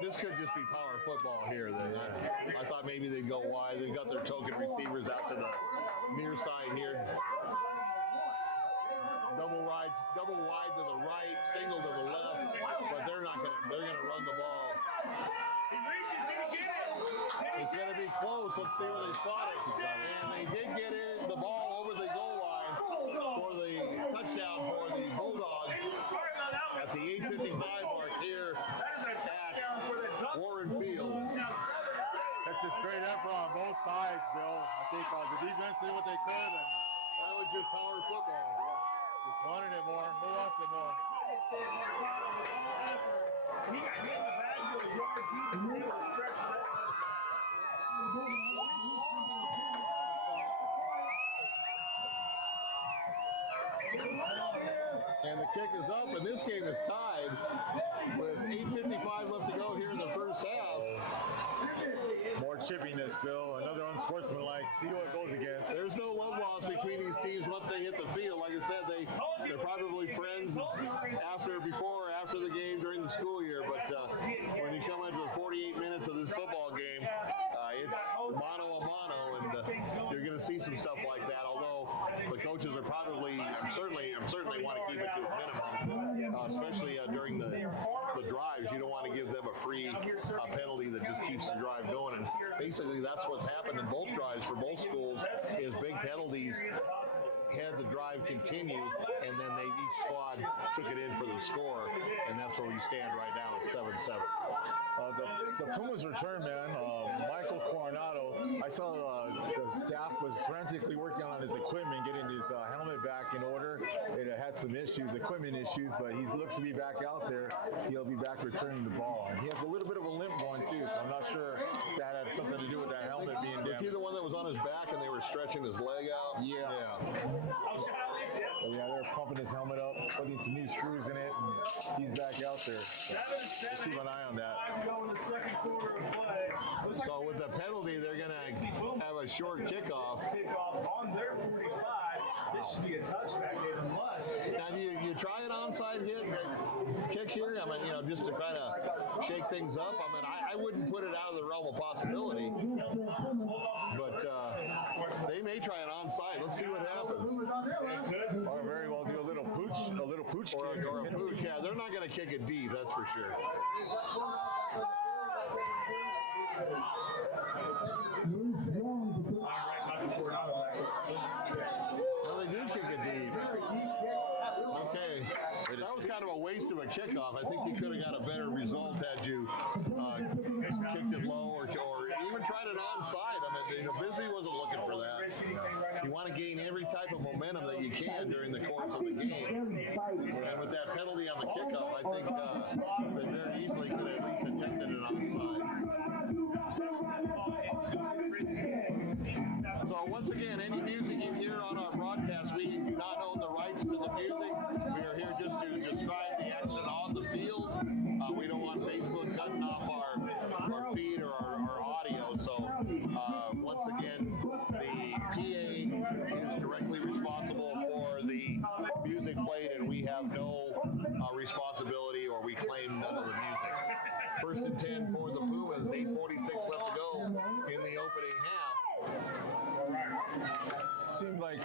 this could just be power football here. Then I thought maybe they'd go wide. They got their token receivers out to the near side here. Double wide to the right, single to the left, but they're gonna run the ball. It's gonna be close. Let's see where they spot it. And they did get the ball over the goal line for the touchdown for the Bulldogs at the 8:55 mark here at Warren Field. That's just great effort on both sides, Bill. I think the defense did what they could, and That was just power football. just wanted it more. Who wants it more? He got hit in the back with a yard deep and able to stretch that. And the kick is up, and this game is tied with 8:55 left to go here in the first half. More chippiness, Bill. Another unsportsmanlike. See what it goes against. There's no love lost between these teams once they hit the field. Like I said, they're probably friends before or after the game during the school year. But when you come into the 48 minutes of this football game, it's mano a mano, and you're going to see some stuff like that. Although the coaches are probably certainly want to keep it to a minimum, especially during the drives. You don't want to give them a free penalty that just keeps the drive going. And basically, that's what's happened in both drives for both schools. Is big penalties had the drive continue, and then each squad took it in for the score, and that's where we stand right now at 7-7. The Pumas return, man. Michael Coronado, I saw the staff was frantically working on his equipment, getting his helmet back in order. It had some equipment issues, but he looks to be back out there. He'll be back returning the ball. And he has a little bit of a limp going too, so I'm not sure if that had something to do with that helmet being damaged. Was he the one that was on his back and they were stretching his leg out? Yeah. Yeah, they're pumping his helmet up, putting some new screws in it, and he's back out there. So keep an eye on that. So with the penalty, they're going to have a short kickoff. On their 45. This should be a touchback there unless. Now, do you try an onside kick here? I mean, just to kind of shake things up. I mean, I wouldn't put it out of the realm of possibility, but they may try an onside. Let's see what happens. Or very well do a little pooch kick. Or a pooch. Yeah, they're not going to kick it deep, that's for sure. Well, they do kick it deep. Okay. That was kind of a waste of a kickoff. I think you could have got a better result had you kicked it low or even tried an onside. I mean, Bisbee wasn't looking for that. You want to gain every type of momentum that you can during the course of the game. And with that penalty on the kickoff, I think they very easily could have at least attempted an onside. So once again, any music you hear on our broadcast, we do not own the rights to the music. We are here just to describe the action on the field. We don't want Facebook cutting off our feed or our audio. So once again, the PA is directly responsible for the music played, and we have no responsibility, or we claim none of the music. 1st and 10 for the Pumas. 8:46 left to go in the opening half. Seemed like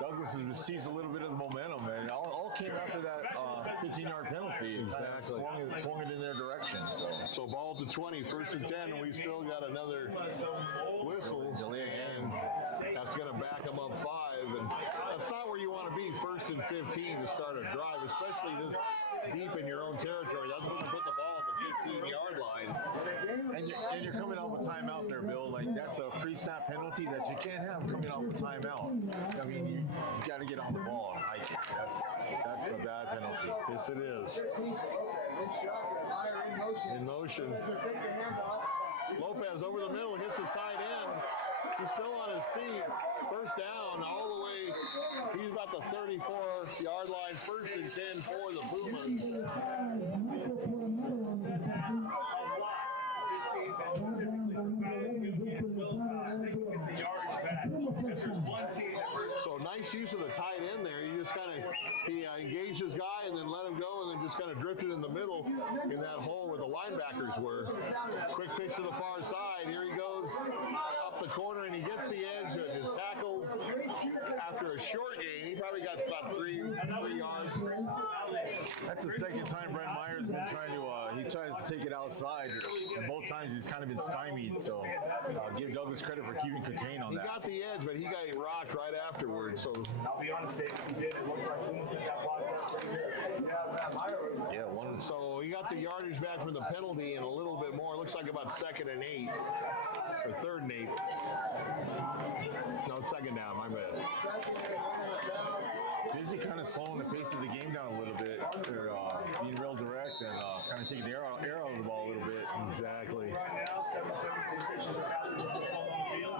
Douglas has seized a little bit of the momentum, and all came after that 15-yard penalty. Exactly. Swung it in their direction. So ball to 20, 1st and 10, and we still got another whistle, and that's going to back them up 5. And that's not where you want to be, 1st and 15 to start a drive, especially this deep in your own territory. That's when you put the ball at the 15-yard line. And you're coming off a timeout there, Bill. Like, that's a pre-snap penalty that you can't have coming off a timeout. I mean, you got to get on the ball and hike it. That's a bad penalty. Yes, it is. In motion. Lopez over the middle, hits his tight end. He's still on his feet. 1st down all the way. He's about the 34-yard line. 1st and 10 for the Pumas. So nice use of the tight end there. You just kind of, he engaged his guy in that hole where the linebackers were. Quick pitch to the far side. Here he goes up the corner, and he gets the edge and is tackled after a short gain. He probably got about three yards. That's the second time Brent Meyer's been trying to, he tries to take it outside. Both times he's kind of been stymied, so give Douglas credit for keeping contained on that. He got the edge, but he got rocked right afterwards. So I'll be honest, Dave, if he did, it looked like Pumas hit that block pretty good. yeah, so he got the yardage back from the penalty and a little bit more. It looks like about 2nd and 8 or 3rd and 8. No, 2nd down. My bad. Bisbee kind of slowing the pace of the game down a little bit. They're being real direct and kind of taking the air out of the ball a little bit. Exactly. Right now, 7-7, the officials are happy with what's going on the field.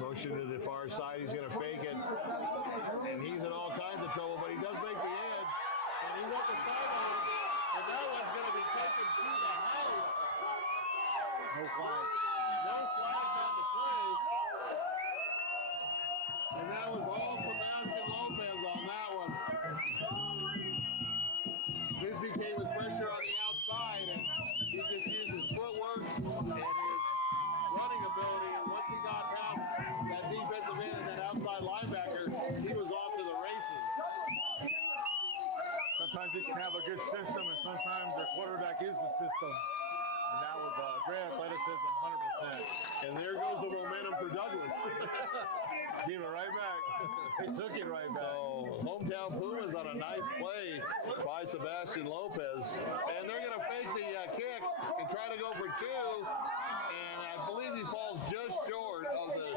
Motion to the far side. He's going to fake it. And he's in all kinds of trouble, but he does make the edge. And he's up the sideline. And that one's going to be taken through the house. No flag. No flags on the play. And that was all Sebastian Lopez on that one. Bisbee came with pressure on the outside, and he just used his footwork and his running ability. And once he got past that defensive end and that outside linebacker, he was off to the races. Sometimes they can have a good system, and sometimes their quarterback is the system. And that was great athleticism, 100%. And there goes the momentum for Douglas. Gave it right back. They took it right back. So hometown Pumas on a nice play by Sebastian Lopez. And they're going to fake the kick and try to go for 2. And I believe he falls just short of the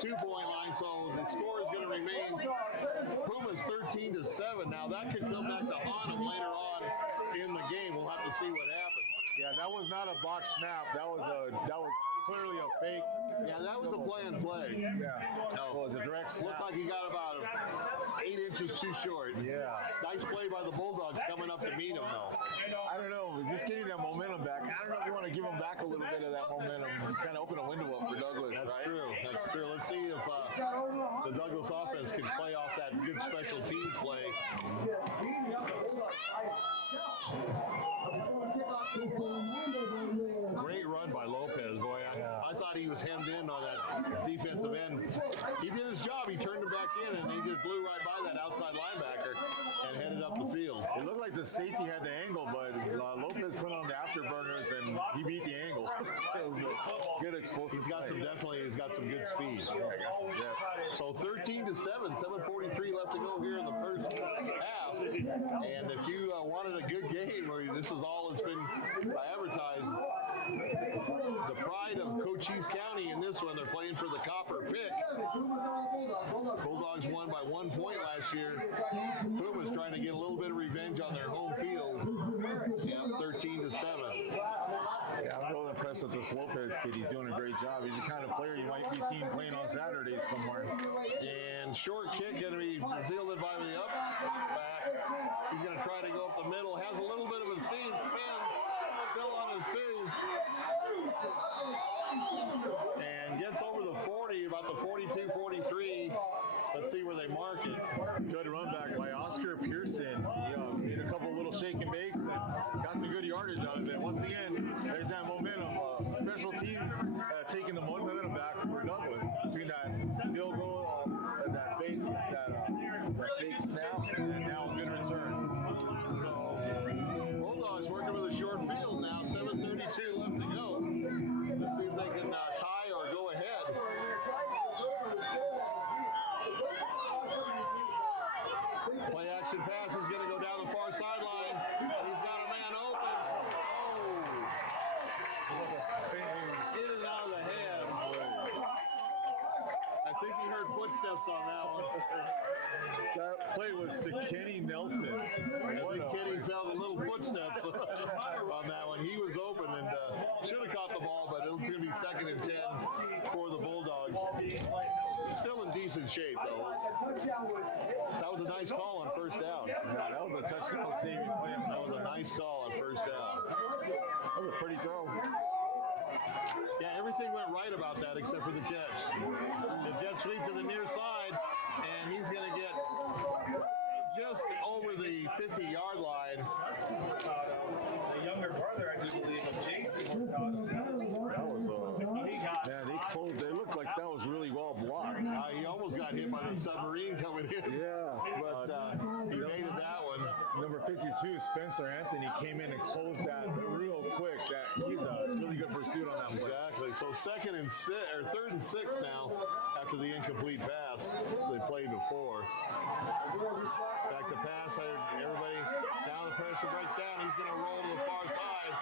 2-point line. So the score is going to remain Pumas 13-7. Now that could come back to haunt them later on in the game. We'll have to see what happens. Yeah, that was not a box snap. That was clearly a fake. Yeah, that was a planned play. Yeah. No, It was a direct snap. looked like he got about 8 inches too short. Yeah. Nice play by the Bulldogs coming up to meet him, though. I don't know. Just getting that momentum back. I don't know if you want to give him back a little bit of that momentum. Just kind of open a window up for Douglas. That's right? true. That's true. Let's see if the Douglas offense can play off that good special teams play. Great run by Lopez, boy. I thought he was hemmed in on that defensive end. He did his job. He turned him back in, and he just blew right by that outside linebacker and headed up the field. It looked like the safety had the angle, but Lopez put on the afterburners, and he beat the angle. It was a good explosive He's got play. he's got some good speed. Yeah. So 13-7, 7:43 left to go here in the first half. And if you wanted a good game, or this is all that's been advertised, the pride of Cochise County in this one, they're playing for the Copper Pick. Bulldogs won by 1 point last year. Pumas trying to get a little bit of revenge on their home field. Yep, 13-7. Yeah, I'm really impressed with this Lopez kid. He's doing a great job. He's the kind of player you might be seeing playing on Saturdays somewhere. And short kick going to be fielded by the up back. He's going to try to go up the middle. Has a little bit of a seam, spins, still on his feet. And gets over the 40, about the 42, 43. Let's see where they mark it. Good run back by Oscar Pearson. He made a couple little shake and bakes and got some good yardage out of it. Once again, there's that momentum. Special teams taking the momentum back for Douglas between that field goal, that fake snap, and now a good return. So Bulldogs working with a short field now. 7:32 left to go. Let's see if they can tie or go ahead. Play action pass is going to go down the far sideline, and he's got a man open. Oh! In and out of the head. I think he heard footsteps on that one. That play was to Kenny Nelson. I think Kenny felt a little footsteps on that one. He was open and should have caught the ball, but it's going to be 2nd and 10 for the Bulldogs. Still in decent shape, though. That was a nice call on first down. Yeah, that was a touchdown saving play. That was a nice call on first down. That was a pretty throw. Yeah, everything went right about that except for the catch. The jet sweep to the near side, and he's going to get just over the 50-yard line. The younger brother, I do believe, of Jason Mercado. That was man, they closed. They looked like that was really well blocked. He almost got hit by the submarine coming in. Yeah, But he made it that one. Number 52, Spencer Anthony, came in and closed that real quick. He's a really good pursuit on that play. Exactly. So third and six now after the incomplete pass they played before. Back to pass. Everybody down. The pressure breaks down. He's going to roll to the far side.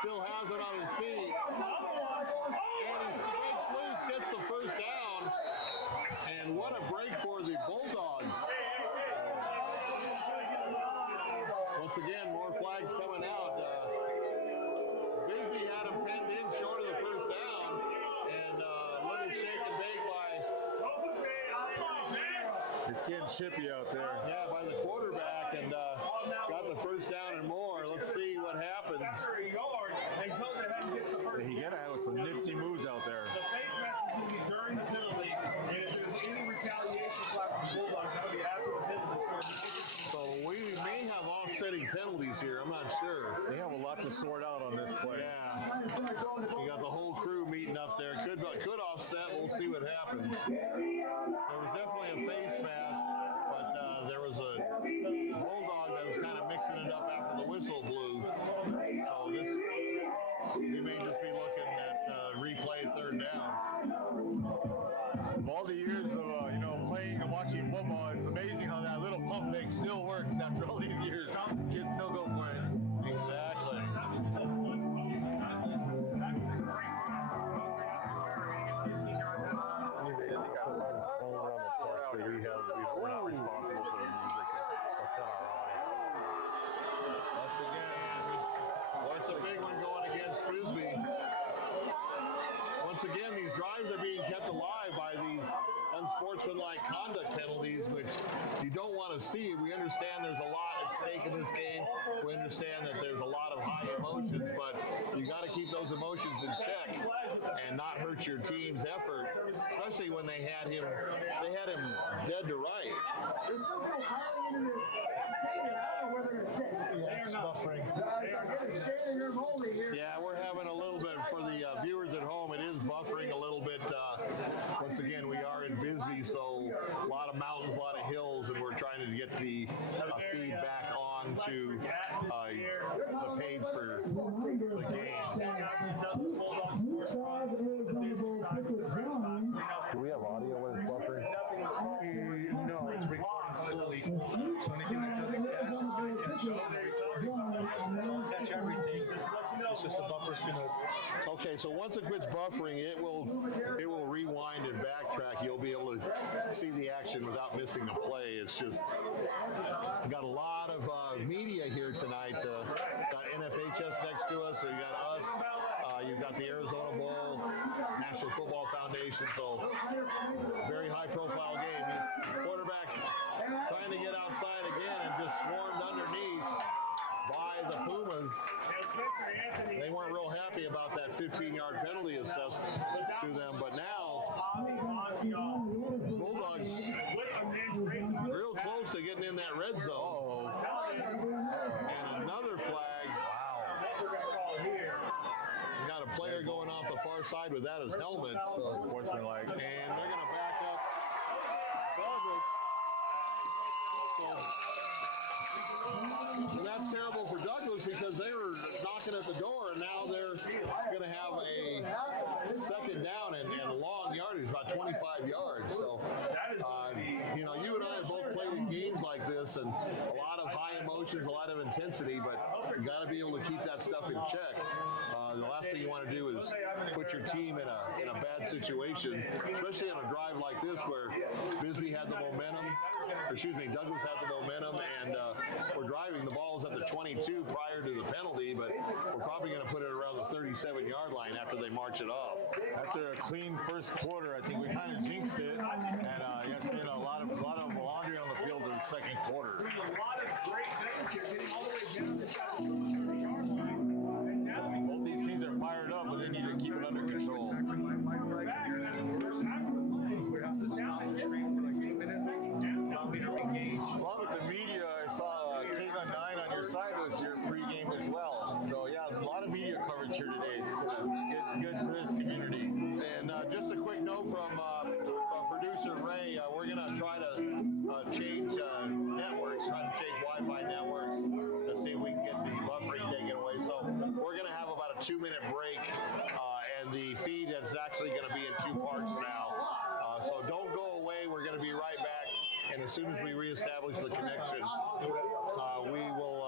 Still has it on his feet. And he breaks loose, gets the first down. And what a break for the Bulldogs. Once again, more flags coming out. Bisbee had him pinned in short of the first down. And a little shake and bake by... It's getting chippy out there. Yeah, by the quarterback, and got the first down and more. Let's see what happens. He got to have some nifty moves out there. The face message will be during the penalty, and if there's any retaliation flag from the Bulldogs, that would be after the penalty. So we may have offsetting penalties here. I'm not sure. They have a lot to sort out on this play. Yeah. You got the whole crew meeting up there. Could offset. We'll see what happens. There was definitely a face mask, but there was a Bulldog that was kind of mixing it up after the whistle blew. So we may just be looking at replay third down. Of all the years of playing and watching football, it's amazing how that little pump fake still works after all these years. Kids still go for it. Exactly. We're not responsible for the music. Once again, what's a big one going against Bisbee? Once again, these drives are being kept alive by these unsportsmanlike conduct penalties, which you don't want to see. We understand there's a lot at stake in this game. We understand that there's a lot of high emotions, but you got to keep those emotions in check and not hurt your team's effort, especially when they had him dead to right. There's still no highly into this stadium. I don't know where they're going to sit. Yeah, it's buffering. Standing here holding here. Yeah, we're having a little bit, for the viewers at home, it is buffering a little bit. Once again, we are in Bisbee, so a lot of mountains, a lot of hills, and we're trying to get the feed back on to the page for the game. Do we have audio when it's buffering? No, it's recording fully. So anything that doesn't catch, it's going to catch over. Catch everything. It's just the buffer's going to. Okay, so once it quits buffering, it will rewind and backtrack. You'll be able to see the action without missing the play. It's just got a lot of media here tonight. Got NFHS next to us, so you got us. You've got the Arizona Bowl, National Football Foundation. So very high-profile game. Quarterback trying to get outside again and just swarmed underneath by the Pumas. They weren't real happy about that 15-yard penalty assessed to them, but now Bulldogs real close to getting in that red zone. And another flag. We got a player going off the far side without his helmet. So Sportsmanlike. and they're going to back up Douglas. So that's terrible for Douglas because they were knocking at the door, and now they're going to have a second down and a long yardage, about 25 yards. So, you and I have both played in games like this, and a lot of high emotions, a lot of intensity, but you got to be able to keep that stuff in check. The last thing you want to do is put your team in a bad situation, especially on a drive like this where Bisbee had the momentum, Douglas had the momentum, and we're driving. The ball was at the 22 prior to the penalty, but we're probably going to put it around the 37-yard line after they march it off. After a clean first quarter, I think we kind of jinxed it, and it's been a lot of laundry on the field in the second quarter. A lot of great things here, getting all the way down to the 30-yard line. And now Both these teams are fired up, but they need to keep it under control. we're back, and that's the first half of the play. We have to stop the streets for like 2 minutes. Not be engaged. Along with the media lunch here today. It's good for this community. And just a quick note from producer Ray, we're going to try to change networks, try to change Wi-Fi networks to see if we can get the buffering taken away. So we're going to have about a 2-minute break, and the feed is actually going to be in 2 parts now. So don't go away. We're going to be right back. And as soon as we reestablish the connection, we will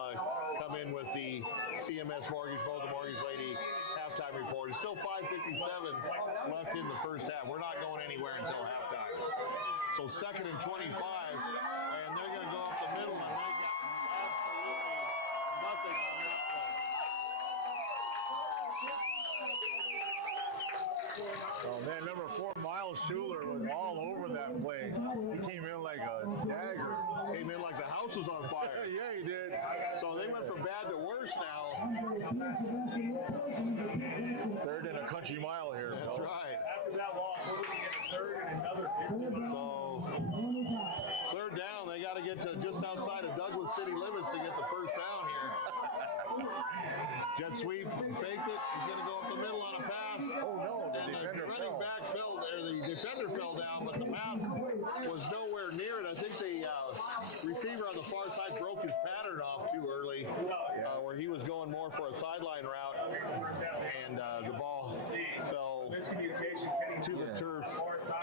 come in with the CMS Mortgage, Bold the Mortgage Lady halftime report. It's still 5:57 left in the first half. We're not going anywhere until halftime. So 2nd and 25, and they're going to go up the middle, and they got absolutely nothing on that play. Oh man, number 4, Miles Schuler was all over that play. He came in like a dagger. Came in like the house was on fire. Yeah, he did. So they went from bad to worse now. 3rd and a country mile here. That's right. After that loss, we're looking at 3rd and another 50. So 3rd down, they got to get to just outside of Douglas city limits to get the first down here. Jet sweep, faked it. He's going to go up the middle on a pass. Oh no, the And the defender running fell. back fell there. The defender fell down, but the pass was nowhere near it. I think the receiver on the far side broke his pattern off too early, where he was going more for a sideline route, and the ball fell Miscommunication to the turf.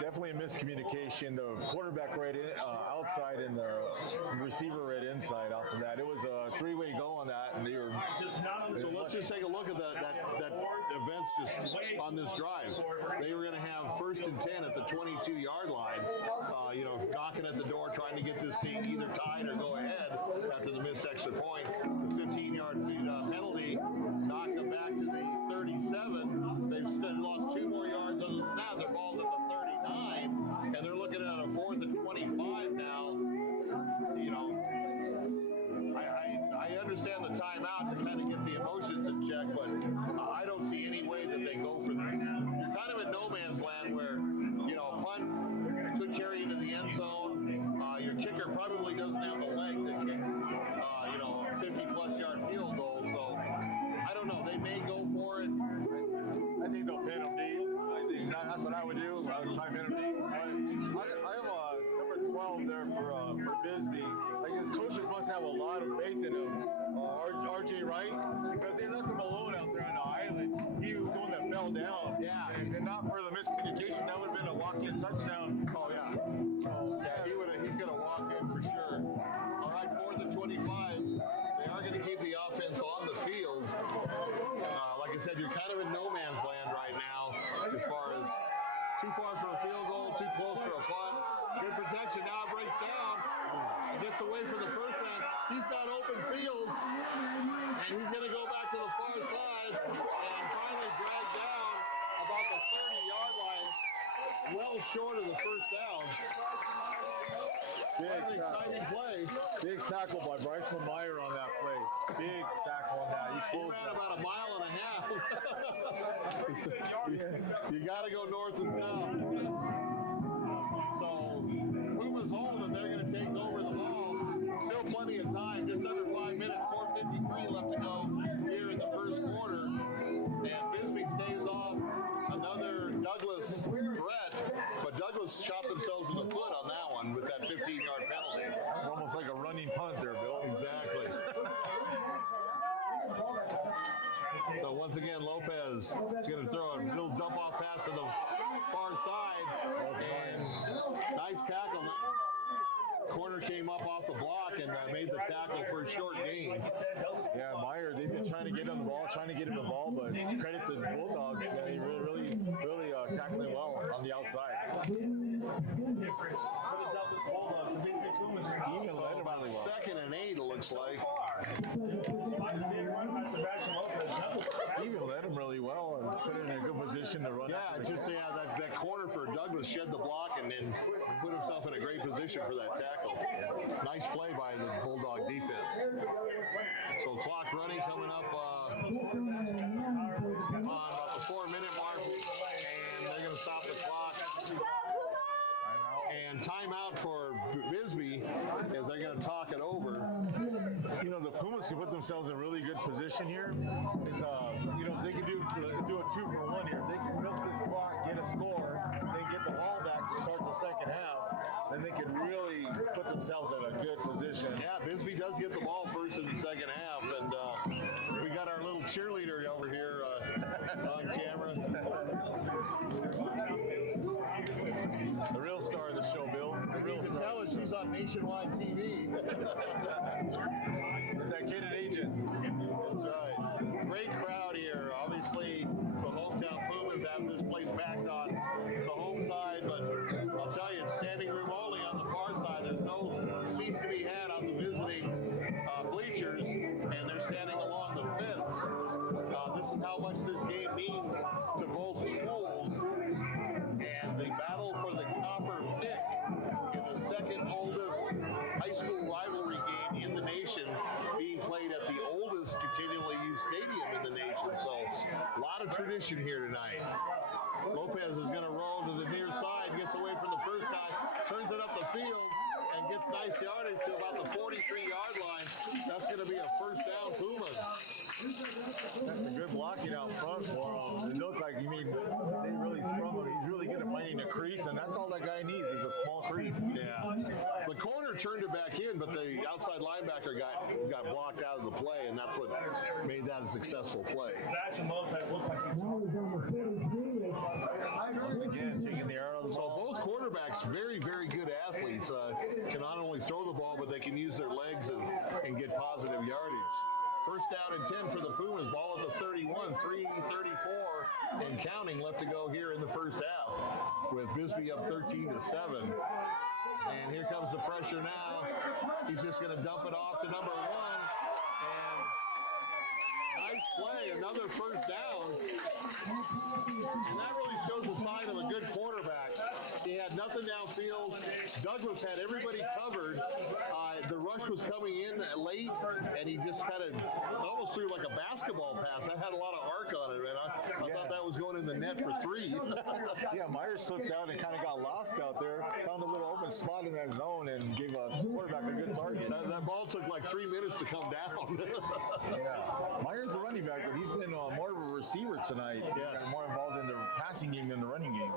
Definitely a miscommunication. The quarterback right in, outside and the receiver right inside. After that, it was a 3-way go on that, and they were. just not on the So let's just take a look at that events just on this drive. They were going to have 1st and 10 at the 22-yard line, knocking at the door, trying to get this team either tied or go ahead after the missed extra point. The 15-yard penalty knocked them back to the 37. They've still lost 2 more yards. Other than that, their ball's at the 39, and they're looking at a 4th and 25 now. I understand the timeout to kind of get the emotions in check, but I don't see any way that they go for this. You're kind of in no man's land where, a punt could carry into the end zone. Your kicker probably doesn't have the leg to kick, a 50-plus yard field goal. So I don't know. They may go for it. I think they'll pin them deep. I think that's what I would do. I would try to pin them deep. I have number 12 there for Bisbee. Like his coaches must have a lot of faith in him. RJ Wright, because they left him alone out there on the island. He was the one that fell down. Yeah. And not for the miscommunication, that would have been a walk-in touchdown. Oh, yeah. So, yeah, he could have walked in for sure. All right, 4th and 25. They are going to keep the offense on the field. Like I said, you're kind of in no man's land right now as far as too far for a field goal, too close for a punt. Good protection. Now it breaks down. Gets away from the first man. He's got open field, and he's going to go back to the far side and finally drag down about the 30-yard line, well short of the first down. What an exciting play. Big tackle by Bryson Meyer on that play. Big tackle on that. He He closed ran that. about a mile and a half. You got to go north and south. So Pumas hold, and they're going to take over the ball. Still plenty of time, just under 5 minutes, 4:53 left to go here in the first quarter. And Bisbee staves off another Douglas threat, but Douglas shot themselves in the foot on that one with that 15-yard penalty. It's almost like a running punt there, Bill. Exactly. So once again, Lopez is going to throw a little dump-off pass to the far side. And nice tackle. Corner came up off the block and made the tackle for a short gain. Yeah, Meyer, they've been trying to get him the ball, but credit to the Bulldogs. Yeah, he really tackling well on the outside. Difference for the Douglas Bulldogs. The Bisbee Pumas are going to So about 2nd and 8, it looks like. despite the big run by Sebastian Lopez, Douglas is He even led him really well and put him in a good position to run. Yeah, after it's the just that corner for Douglas shed the block and then put himself in a great position for that tackle. Nice play by the Bulldog defense. So clock running coming up on about the 4-minute mark, and they're going to stop the clock. And timeout for Bisbee as they're going to talk it over. The Pumas can put themselves in really good position here. It's, they can do on nationwide TV. That kid an agent. That's right. Great crowd here. Obviously, the hometown Pumas have this place packed on the home side, but I'll tell you, it's standing room only on the far side. There's no seats to be had on the visiting bleachers, and they're standing along the fence. This is how much this game means to both schools, and the battle for the copper pick in the second oldest high school rivalry game in the nation, being played at the oldest continually used stadium in the nation. So a lot of tradition here tonight. Lopez is going to roll to the near side, gets away from the first guy, turns it up the field, and gets nice yardage to about the 43-yard line. That's going to be a first down Pumas. That's a good blocking out front for him. It looked like, they really sprung him. He's really good at finding the crease, and that's all that guy needs is a small crease. Yeah. The corner turned it back in, but the outside linebacker got blocked out of the play, and that's what made that a successful play. That's and Lopez looked like Once again, taking the arrow of the So ball. both quarterbacks, very, very good athletes, can not only throw the ball, but they can use their legs and get positive yardage. First down and 10 for the Pumas. Ball at the 31, 3:34 and counting left to go here in the first half, with Bisbee up 13-7. And here comes the pressure now. He's just going to dump it off to number 1. And nice play, another first down. And that really shows the sign of a good quarterback. He had nothing downfield. Douglas had everybody covered. The rush was coming in late, and he just kind of almost threw like a basketball pass. That had a lot of arc on it, man. I thought that was going in the net for 3. Yeah, Myers slipped out and kind of got lost out there. Found a little open spot in that zone and gave a quarterback a good target. That ball took like 3 minutes to come down. Yeah. Myers, the running back, but he's been more of a receiver tonight. Yes. More involved in the passing game than the running game.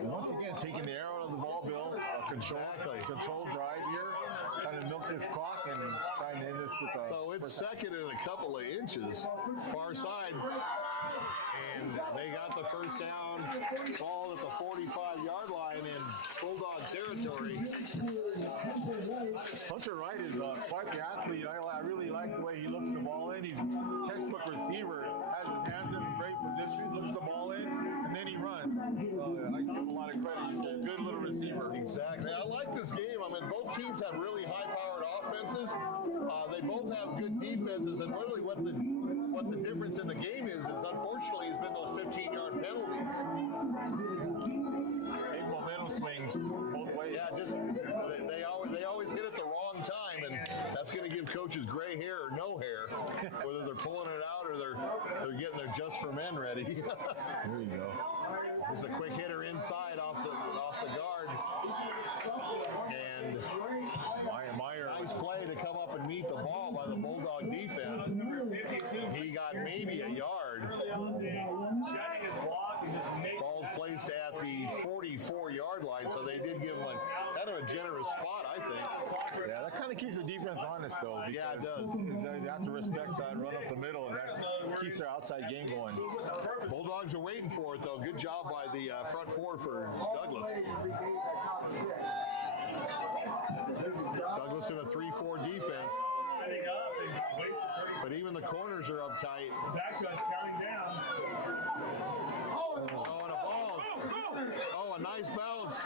And once again, taking the arrow out of the ball, Bill. Controlled drive here. Trying to milk this clock and trying to end this with a... So it's second and a couple of inches, far side. And they got the first down, ball at the 45-yard line in Bulldog territory. Hunter Wright is quite the athlete. I really like the way he looks the ball in. He's a textbook receiver, has his hands in great position, looks the ball in, and then he runs. So I give him a lot of credit. He's a good little receiver. Exactly. I like this game. I mean, both teams have really high-powered offenses. They both have good defenses, and really what the difference in the game is unfortunately has been those 15-yard penalties. Big momentum swings both ways. Yeah, just they always hit at the wrong time, and that's going to give coaches gray hair or no hair, whether they're pulling it out or they're getting their just for men ready. There you go. There's a quick hitter inside off the guard, and Meyer. nice play to come up and meet the ball by the Bulldog defense. He got maybe a yard. shedding his block and just make Ball's placed at the 44-yard line, so they did give him kind of a generous spot, I think. Yeah, that kind of keeps the defense honest, though. Yeah, it does. They have to respect that run up the middle, and that keeps their outside game going. Bulldogs are waiting for it, though. Good job by the front four for Douglas. Douglas in a 3-4 defense, lining up and wasted 30 seconds. but even the corners are uptight. Back to us, counting down. Oh, and a ball. Oh, a nice bounce.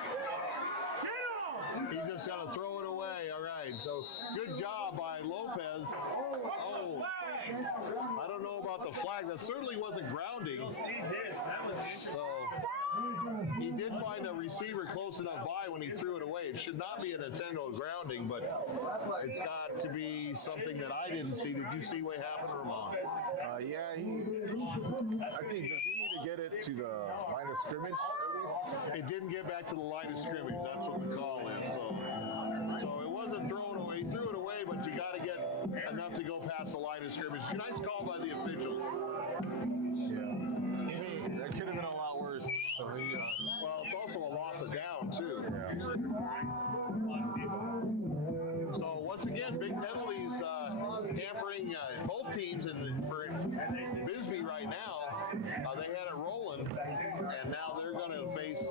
He just got to throw it away. All right. So good job by Lopez. Oh, I don't know about the flag. That certainly wasn't grounding. See this? That was interesting. So he did find a receiver close enough by when he threw it away. It should not be an intentional grounding, but it's got to be something that I didn't see. Did you see what happened, Ramon? Yeah, I think, does he need to get it to the line of scrimmage at least? It didn't get back to the line of scrimmage. That's what the call is. So it wasn't thrown away. He threw it away, but you got to get enough to go past the line of scrimmage. Nice call by the officials. Yeah. That could have been a lot worse. Well, it's also a loss of down, too. So once again, big penalties hampering both teams. And for Bisbee right now, they had it rolling, and now they're going to face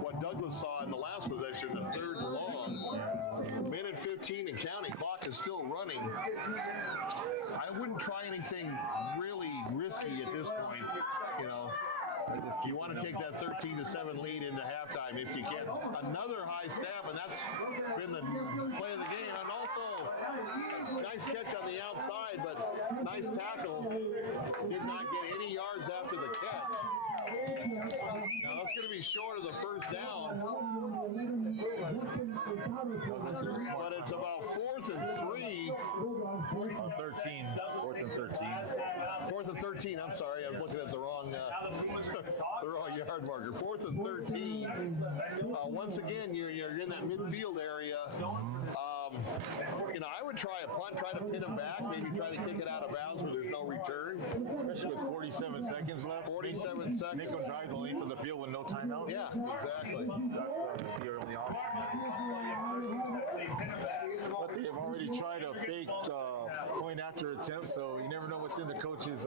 what Douglas saw in the last possession, the third and long. I wouldn't try anything really risky at this point. You know, you want to take that 13-7 lead into halftime if you can. Another high snap, and that's been the play of the game. And also, nice catch on the outside, but nice tackle. Did not get any yards after the catch. Now that's going to be short of the first down. But it's about 4th and 3. 13. 4th and 13. 4th and 13. I'm sorry, I'm looking at the wrong yard marker. 4th and 13. Once again, you're in that midfield area. You know, I would try a punt, try to pin him back, maybe try to kick it out of bounds where there's no return. Especially with 47 seconds left. 47 seconds. Make them drive the length of the field with no timeout. Yeah, exactly. That's your only option. But they've already tried a fake point after attempt, so you never know what's in the coach's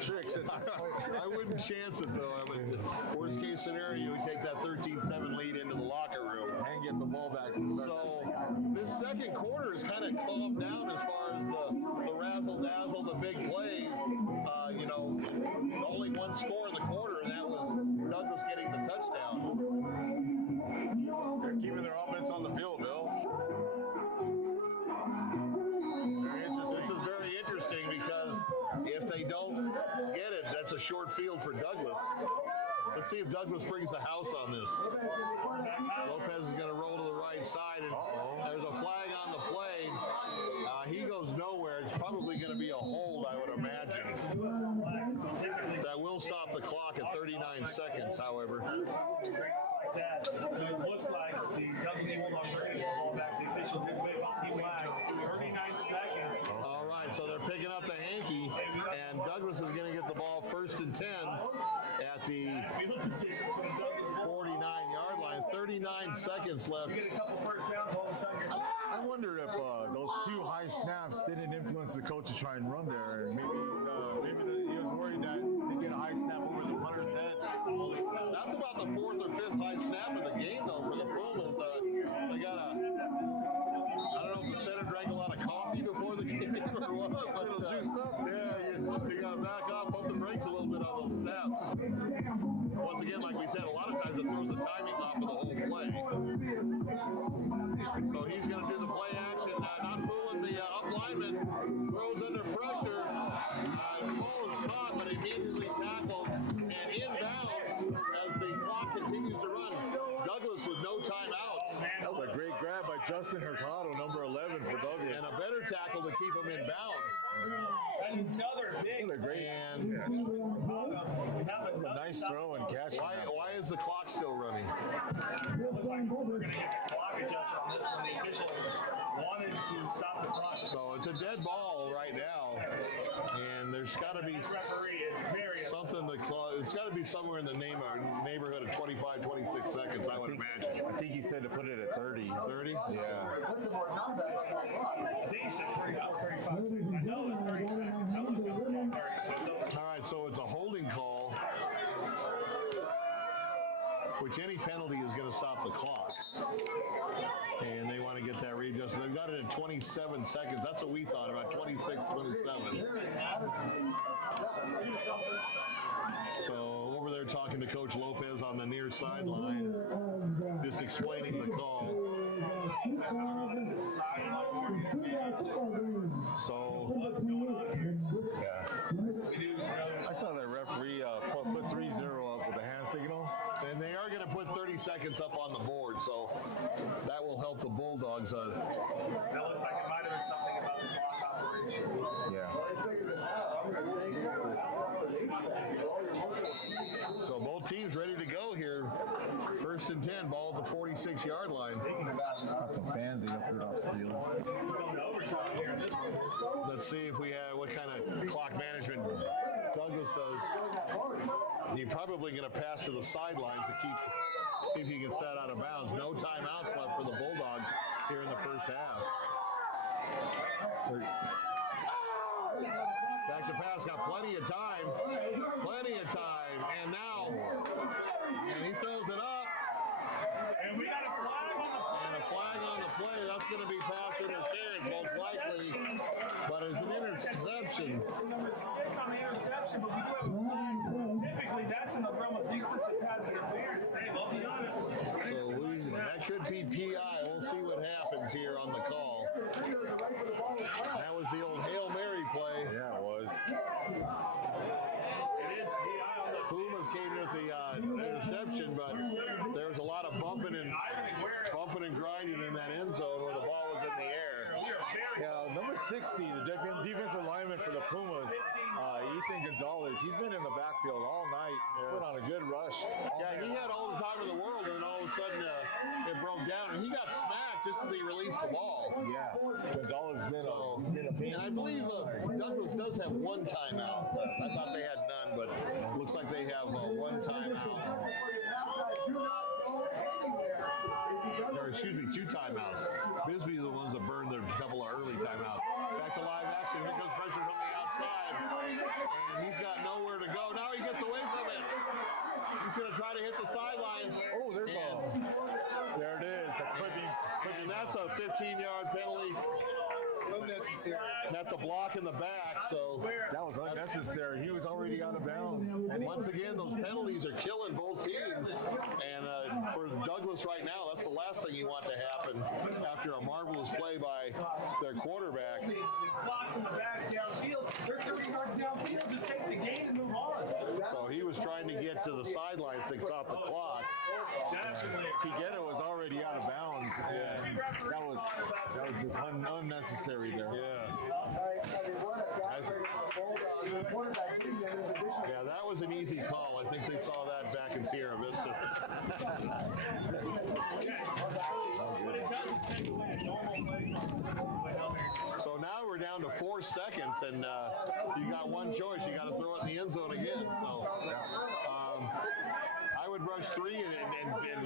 tricks. I wouldn't chance it, though. I would, worst case scenario, you would take that 13-7 lead into the locker room And get the ball back. So this second quarter is kind of calmed down as far as the razzle-dazzle, the big plays. You know, only one score in the quarter, and that was Douglas getting the touchdown. They're keeping their offense on the field, Bill. Very interesting. This is very interesting because if they don't get it, that's a short field for Douglas. Let's see if Douglas brings the house on this. Lopez is going to roll to the right side, and there's a flag on the play. He goes nowhere. It's probably going to be a hold, I would imagine. That will stop the clock at 39 seconds, however. It looks like the Douglas Bulldogs are getting the ball back. The official did wave off the flag. 39 seconds. All right, so they're picking up the hanky, and Douglas is going to get the ball 1st and 10 at the 49-yard line. 39 seconds left. Get a couple first downs, all of a sudden you're I wonder if those 2 high snaps didn't influence the coach to try and run there. Maybe he was worried that they get a high snap over the punter's head. That's about the 4th or 5th high snap of the game, though, for the Pumas. They got I don't know if the center drank a lot of coffee before the game or what, but juiced up. Yeah, you got to back off, pump the brakes a little bit on those snaps. Once again, like we said, a lot of times it throws the timing off of the whole play. So he's going to do the play action, not fooling the up lineman. Throws under pressure. The ball is caught, but immediately tackled and inbounds as the clock continues to run. Douglas with no timeouts. That was a great grab by Justin Hurtado, number 11 for Douglas. And a better tackle to keep him in bounds. another big. Another great. And That was a nice throw and catch. why is the clock still running? It looks like we're going to get the clock adjuster on this one. The official wanted to stop the clock. So it's a dead ball right now, and there's got to be Referee is very something that it's got to be somewhere in the neighborhood of 25, 26 seconds, I would imagine. I think he said to put it at 30. 30? Yeah. I think he said 34, 35. I know it's 30 seconds. I looked at it, it's 30, so it's over. All right, so it's a holding call, which any penalty is going to stop the clock. And they want to get that readjusted. They've got it at 27 seconds. That's what we thought, about 26, 27. So over there talking to Coach Lopez on the near sideline, just explaining the call. So, I saw that referee put 3-0 up with a hand signal. and they are going to put 30 seconds up on the board, so that will help the Bulldogs. That looks like it might have been something about the clock operation. Yeah. So both teams ready to go here. 1st and 10, ball at the 46-yard line. Got some fans up here off the field. Let's see if we have what kind of clock management Douglas does. You're probably going to pass to the sidelines to see if you can set out of bounds. No timeouts left for the Bulldogs here in the first half. Back to pass, got plenty of time. And now, and he throws it up. And we got a flag on the play. And a flag on the play. That's going to be pass interference, most likely. Typically, that's in the realm of defensive pass interference. Dave, I'll be honest. So that could be PI. We'll see what happens here on the call. That was the old Hail Mary play. Yeah, it was. It is PI on the Pumas came with the interception, but there was a lot of bumping and grinding in that end zone where the ball was in the air. Yeah, number 60, the defensive lineman for the Pumas, Ethan Gonzalez. He's been in the backfield all night. Put on a good rush. Yeah, he had all the time in the world, and then all of a sudden it broke down, and he got smacked just as he released the ball. Yeah, Gonzalez has been a pain. And I believe Douglas does have one timeout. I thought they had none, but looks like they have one timeout. Or excuse me, two timeouts. Bisbee are the ones that burned their couple of early timeouts. Back to live action. Here comes pressure from the outside. And he's got nowhere to go. Now he gets away from it. He's going to try to hit the sidelines. Oh, there it is. A clipping. And that's a 15-yard penalty. Unnecessary. That's a block in the back, so That was unnecessary. He was already out of bounds. and once again, those penalties are killing both teams. And for Douglas right now, that's the last thing you want to happen after a marvelous play by their quarterback. blocks in the back downfield. They're 30 yards downfield. Just take the game and move on. So he was trying to get to the sidelines to stop the clock. Definitely. Kigetta was already out of bounds. And that was just unnecessary there. Yeah. Yeah, that was an easy call. I think they saw that back in Sierra Vista. What it does is take away a normal play. So now we're down to 4 seconds, and you got one choice. You got to throw it in the end zone again. So I would rush 3, and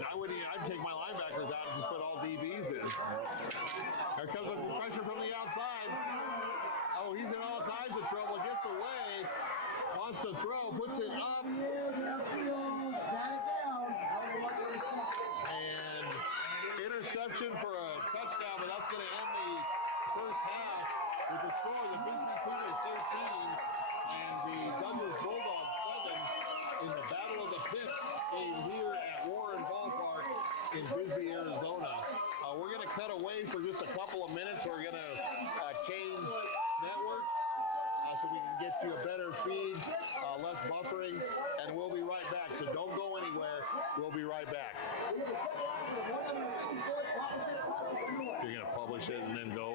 I'd take my linebackers out and just put all DBs in. Here comes the pressure from the outside. Oh, he's in all kinds of trouble. Gets away, wants to throw, puts it up, and interception for a touchdown, but that's going to end the first half with the score. The Bisbee Pumas 13 and the Douglas Bulldogs 7 in the Battle of the Pits game here at Warren Ballpark in Bisbee, Arizona. We're going to cut away for just a couple of minutes. We're going to change networks so we can get you a better feed, less buffering, and we'll be right back. So don't go anywhere. We'll be right back. You're going to publish it and then go.